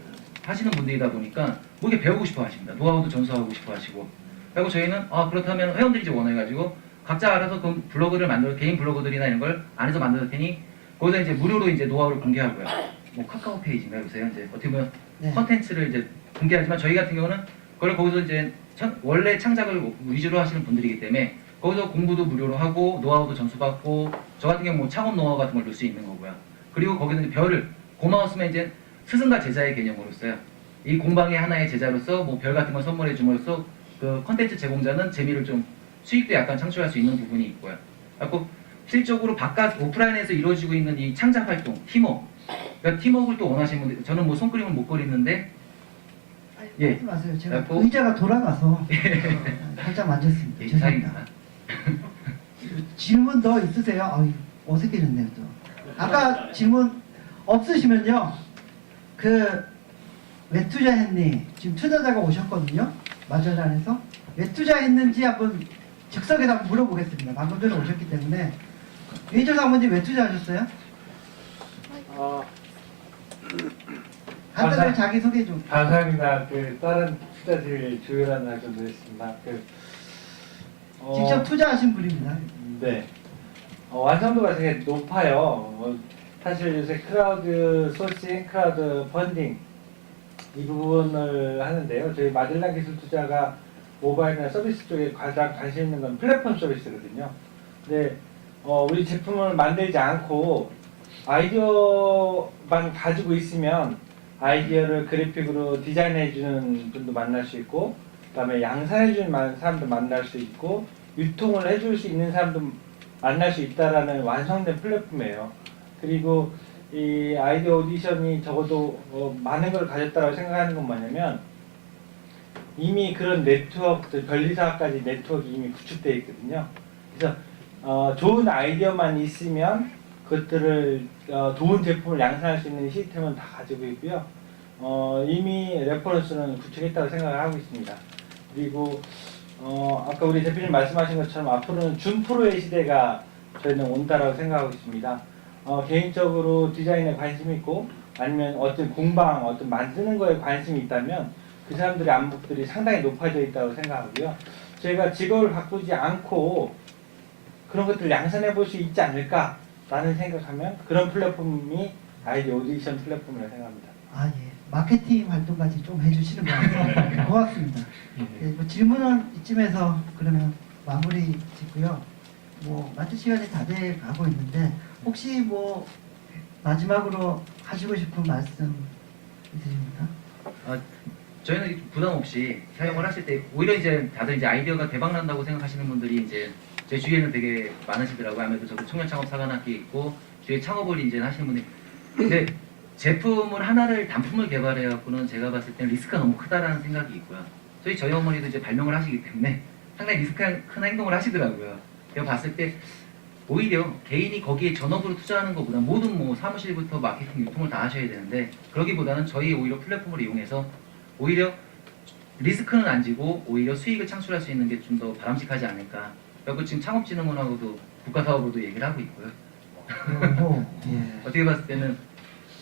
하시는 분들이다 보니까 뭐 이렇게 배우고 싶어 하십니다. 노하우도 전수하고 싶어 하시고 그리고 저희는 그렇다면 회원들이 이제 원해가지고 각자 알아서 그 블로그를 만들어 개인 블로그들이나 이런 걸 안에서 만들어 테니 거기서 이제 무료로 이제 노하우를 공개하고요. 뭐 카카오 페이지인가 요새 이제 어떻게 보면 컨텐츠를 이제 공개하지만 저희 같은 경우는 그걸 거기서 이제 원래 창작을 위주로 하시는 분들이기 때문에 거기서 공부도 무료로 하고 노하우도 전수받고 저 같은 경우 뭐 창업 노하우 같은 걸 넣을 수 있는 거고요. 그리고 거기서 이제 별을 고마웠으면 이제 스승과 제자의 개념으로서요. 이 공방의 하나의 제자로서 뭐 별 같은 걸 선물해 줌으로써 그 컨텐츠 제공자는 재미를 좀 수익도 약간 창출할 수 있는 부분이 있고요. 그리고 실적으로 바깥 오프라인에서 이루어지고 있는 이 창작 활동, 팀워크. 그러니까 팀워크를 또 원하시는 분들, 저는 뭐 손그림을 못 그리는데 예. 하지 마세요. 제가 뭐- 의자가 돌아가서 살짝 만졌습니다. 죄송합니다. 사입니다. 질문 더 있으세요? 어색해졌네요 또. 아까 질문 없으시면요. 왜 투자했니? 지금 투자자가 오셨거든요. 마저란에서 왜 투자했는지 한번 즉석에서 한번 물어보겠습니다. 방금 전에 오셨기 때문에 유인철 사모님 왜 투자하셨어요? 간단하게 자기 소개 좀. 감사합니다. 다른 투자들 조율하는 좀 드렸습니다. 직접 투자하신 분입니다. 네. 완성도가 되게 높아요. 사실 요새 크라우드 소싱, 크라우드 펀딩 이 부분을 하는데요. 저희 마젤란 기술 투자가 모바일이나 서비스 쪽에 가장 관심 있는 건 플랫폼 서비스거든요. 근데 우리 제품을 만들지 않고 아이디어만 가지고 있으면 아이디어를 그래픽으로 디자인해주는 분도 만날 수 있고, 그다음에 양산해주는 사람도 만날 수 있고, 유통을 해줄 수 있는 사람도 만날 수 있다라는 완성된 플랫폼이에요. 그리고 이 아이디어 오디션이 적어도 많은 걸 가졌다고 생각하는 건 뭐냐면, 이미 그런 네트워크들, 변리사까지 네트워크가 이미 구축되어 있거든요. 그래서 좋은 아이디어만 있으면 그것들을 좋은 제품을 양산할 수 있는 시스템은 다 가지고 있고요. 이미 레퍼런스는 구축했다고 생각을 하고 있습니다. 그리고 아까 우리 대표님 말씀하신 것처럼 앞으로는 준프로의 시대가 저희는 온다라고 생각하고 있습니다. 개인적으로 디자인에 관심이 있고 아니면 어떤 공방, 어떤 만드는 거에 관심이 있다면 그 사람들의 안목들이 상당히 높아져 있다고 생각하고요. 저희가 직업을 바꾸지 않고 그런 것들을 양산해 볼 수 있지 않을까라는 생각하면 그런 플랫폼이 아이디어 오디션 플랫폼이라고 생각합니다. 예. 마케팅 활동까지 좀 해주시는 것 같습니다. 고맙습니다. 뭐 질문은 이쯤에서 그러면 마무리 짓고요. 마칠 시간이 다 돼 가고 있는데 혹시 마지막으로 하시고 싶은 말씀 있으십니까? 저희는 부담 없이 사용을 하실 때 오히려 이제 다들 이제 아이디어가 대박 난다고 생각하시는 분들이 이제 제 주위에는 되게 많으시더라고요. 아무래도 저도 청년 창업 사관학교에 있고 주위에 창업을 이제 하시는 분이. 근데 제품을 하나를 단품을 개발해 갖고는 제가 봤을 때는 리스크가 너무 크다라는 생각이 있고요. 저희 어머니도 이제 발명을 하시기 때문에 상당히 리스크가 큰 행동을 하시더라고요. 제가 봤을 때 오히려 개인이 거기에 전업으로 투자하는 것보다 모든 사무실부터 마케팅, 유통을 다 하셔야 되는데 그러기보다는 저희 오히려 플랫폼을 이용해서 오히려 리스크는 안 지고 오히려 수익을 창출할 수 있는 게 좀 더 바람직하지 않을까. 그리고 지금 창업진흥원하고도 국가사업으로도 얘기를 하고 있고요. 예. 어떻게 봤을 때는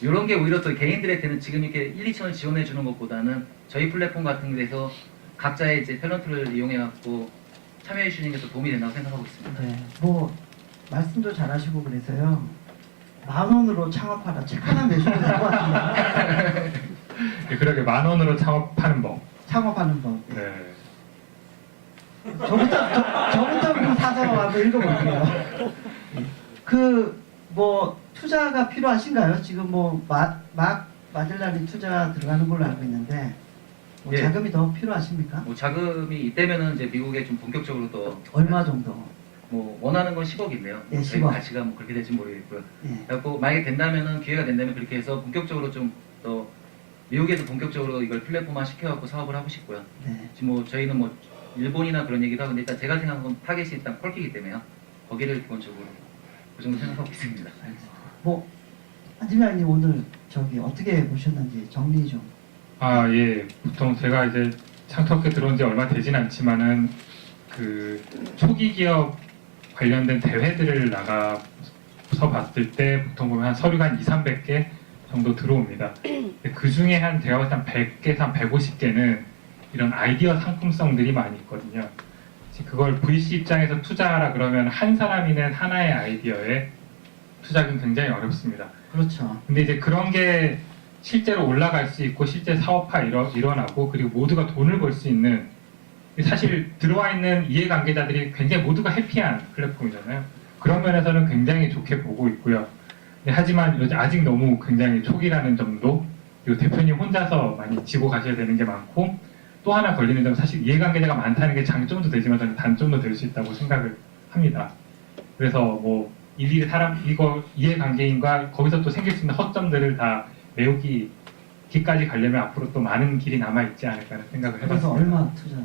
이런 게 오히려 또 개인들한테는 지금 이렇게 1, 2천을 지원해 주는 것보다는 저희 플랫폼 같은 데서 각자의 이제 탤런트를 이용해 갖고 참여해 주시는 게 더 도움이 된다고 생각하고 있습니다. 네. 말씀도 잘하시고 그래서요. 10,000원으로 창업하라 책 하나 내주면 될 것 같습니다. 그러게 10,000원으로 창업하는 법. 창업하는 법. 네. 저부터 그럼 사서 한번 읽어볼게요. 투자가 필요하신가요? 지금 마젤란이 투자 들어가는 걸로 알고 있는데 예. 자금이 더 필요하십니까? 자금이 이때면은 이제 미국에 좀 본격적으로 더 얼마 정도? 원하는 건 10억인데요. 예, 저희 10억. 가치가 그렇게 될지 모르겠고요. 예. 그래서 만약에 된다면은 기회가 된다면 그렇게 해서 본격적으로 좀 더 미국에서 본격적으로 이걸 플랫폼화 시켜갖고 사업을 하고 싶고요. 네. 지금 저희는 일본이나 그런 얘기도 하고 근데 일단 제가 생각한 건 타겟이 일단 펄키기 때문에요. 거기를 기본적으로 그 정도 생각하고 있습니다. 한지명님 오늘 어떻게 보셨는지 정리 좀. 예. 보통 제가 이제 창업학교 들어온 지 얼마 되진 않지만은 초기 기업 관련된 대회들을 나가서 봤을 때 보통 보면 한 서류가 한 200~300개 정도 들어옵니다. 그 중에 제가 봤을 때 한 100개에서 한 150개는 이런 아이디어 상품성들이 많이 있거든요. 그걸 VC 입장에서 투자하라 그러면 한 사람이 낸 하나의 아이디어에 투자하기는 굉장히 어렵습니다. 그렇죠. 근데 이제 그런 게 실제로 올라갈 수 있고 실제 사업화 일어나고 그리고 모두가 돈을 벌 수 있는 사실 들어와 있는 이해관계자들이 굉장히 모두가 해피한 플랫폼이잖아요. 그런 면에서는 굉장히 좋게 보고 있고요. 하지만 아직 너무 굉장히 초기라는 점도 그리고 대표님 혼자서 많이 지고 가셔야 되는 게 많고 또 하나 걸리는 점은 사실 이해관계자가 많다는 게 장점도 되지만 저는 단점도 될 수 있다고 생각을 합니다. 그래서 일일이 이거 이해관계인과 거기서 또 생길 수 있는 허점들을 다 메우기 기까지 가려면 앞으로 또 많은 길이 남아 있지 않을까라는 생각을 그래서 해봤습니다. 얼마 투자?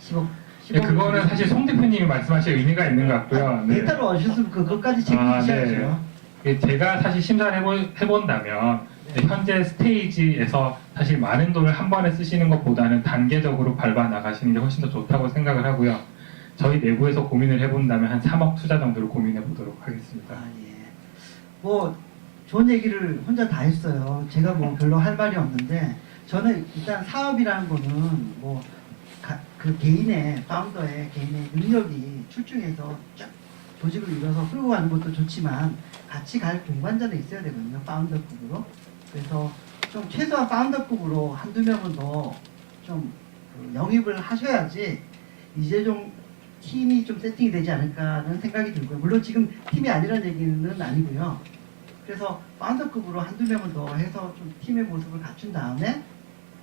10억. 네, 그거는 사실 송 대표님이 말씀하실 의미가 있는 것 같고요. 네. 데이터로 오셨으면 그것까지 아, 책임지셔야죠. 네. 제가 사실 심사를 해본다면 현재 스테이지에서 사실 많은 돈을 한 번에 쓰시는 것보다는 단계적으로 밟아 나가시는 게 훨씬 더 좋다고 생각을 하고요. 저희 내부에서 고민을 해본다면 한 3억 투자 정도로 고민해 보도록 하겠습니다. 아, 예. 뭐 좋은 얘기를 혼자 다 했어요. 제가 뭐 별로 할 말이 없는데 저는 일단 사업이라는 거는 뭐 그 개인의 파운더의 개인의 능력이 출중해서 쫙 조직을 이뤄서 끌고 가는 것도 좋지만 같이 갈 동반자도 있어야 되거든요. 파운더급으로. 그래서 좀 최소한 파운더급으로 한두 명은 더 좀 영입을 하셔야지 이제 좀 팀이 좀 세팅이 되지 않을까 하는 생각이 들고요. 물론 지금 팀이 아니라는 얘기는 아니고요. 그래서 파운더급으로 한두 명은 더 해서 좀 팀의 모습을 갖춘 다음에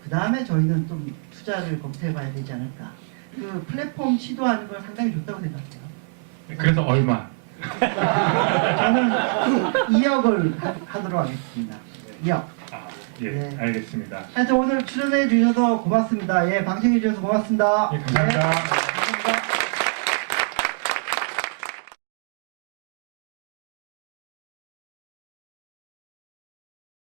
그 다음에 저희는 좀 투자를 검토해봐야 되지 않을까. 그 플랫폼 시도하는 걸 상당히 좋다고 생각해요. 그래서 얼마? 저는 2억을 하도록 하겠습니다. 2억. 아, 예, 네. 알겠습니다. 하여튼 오늘 출연해 주셔서 고맙습니다. 예, 방청해 주셔서 고맙습니다. 예, 감사합니다. 감사합니다.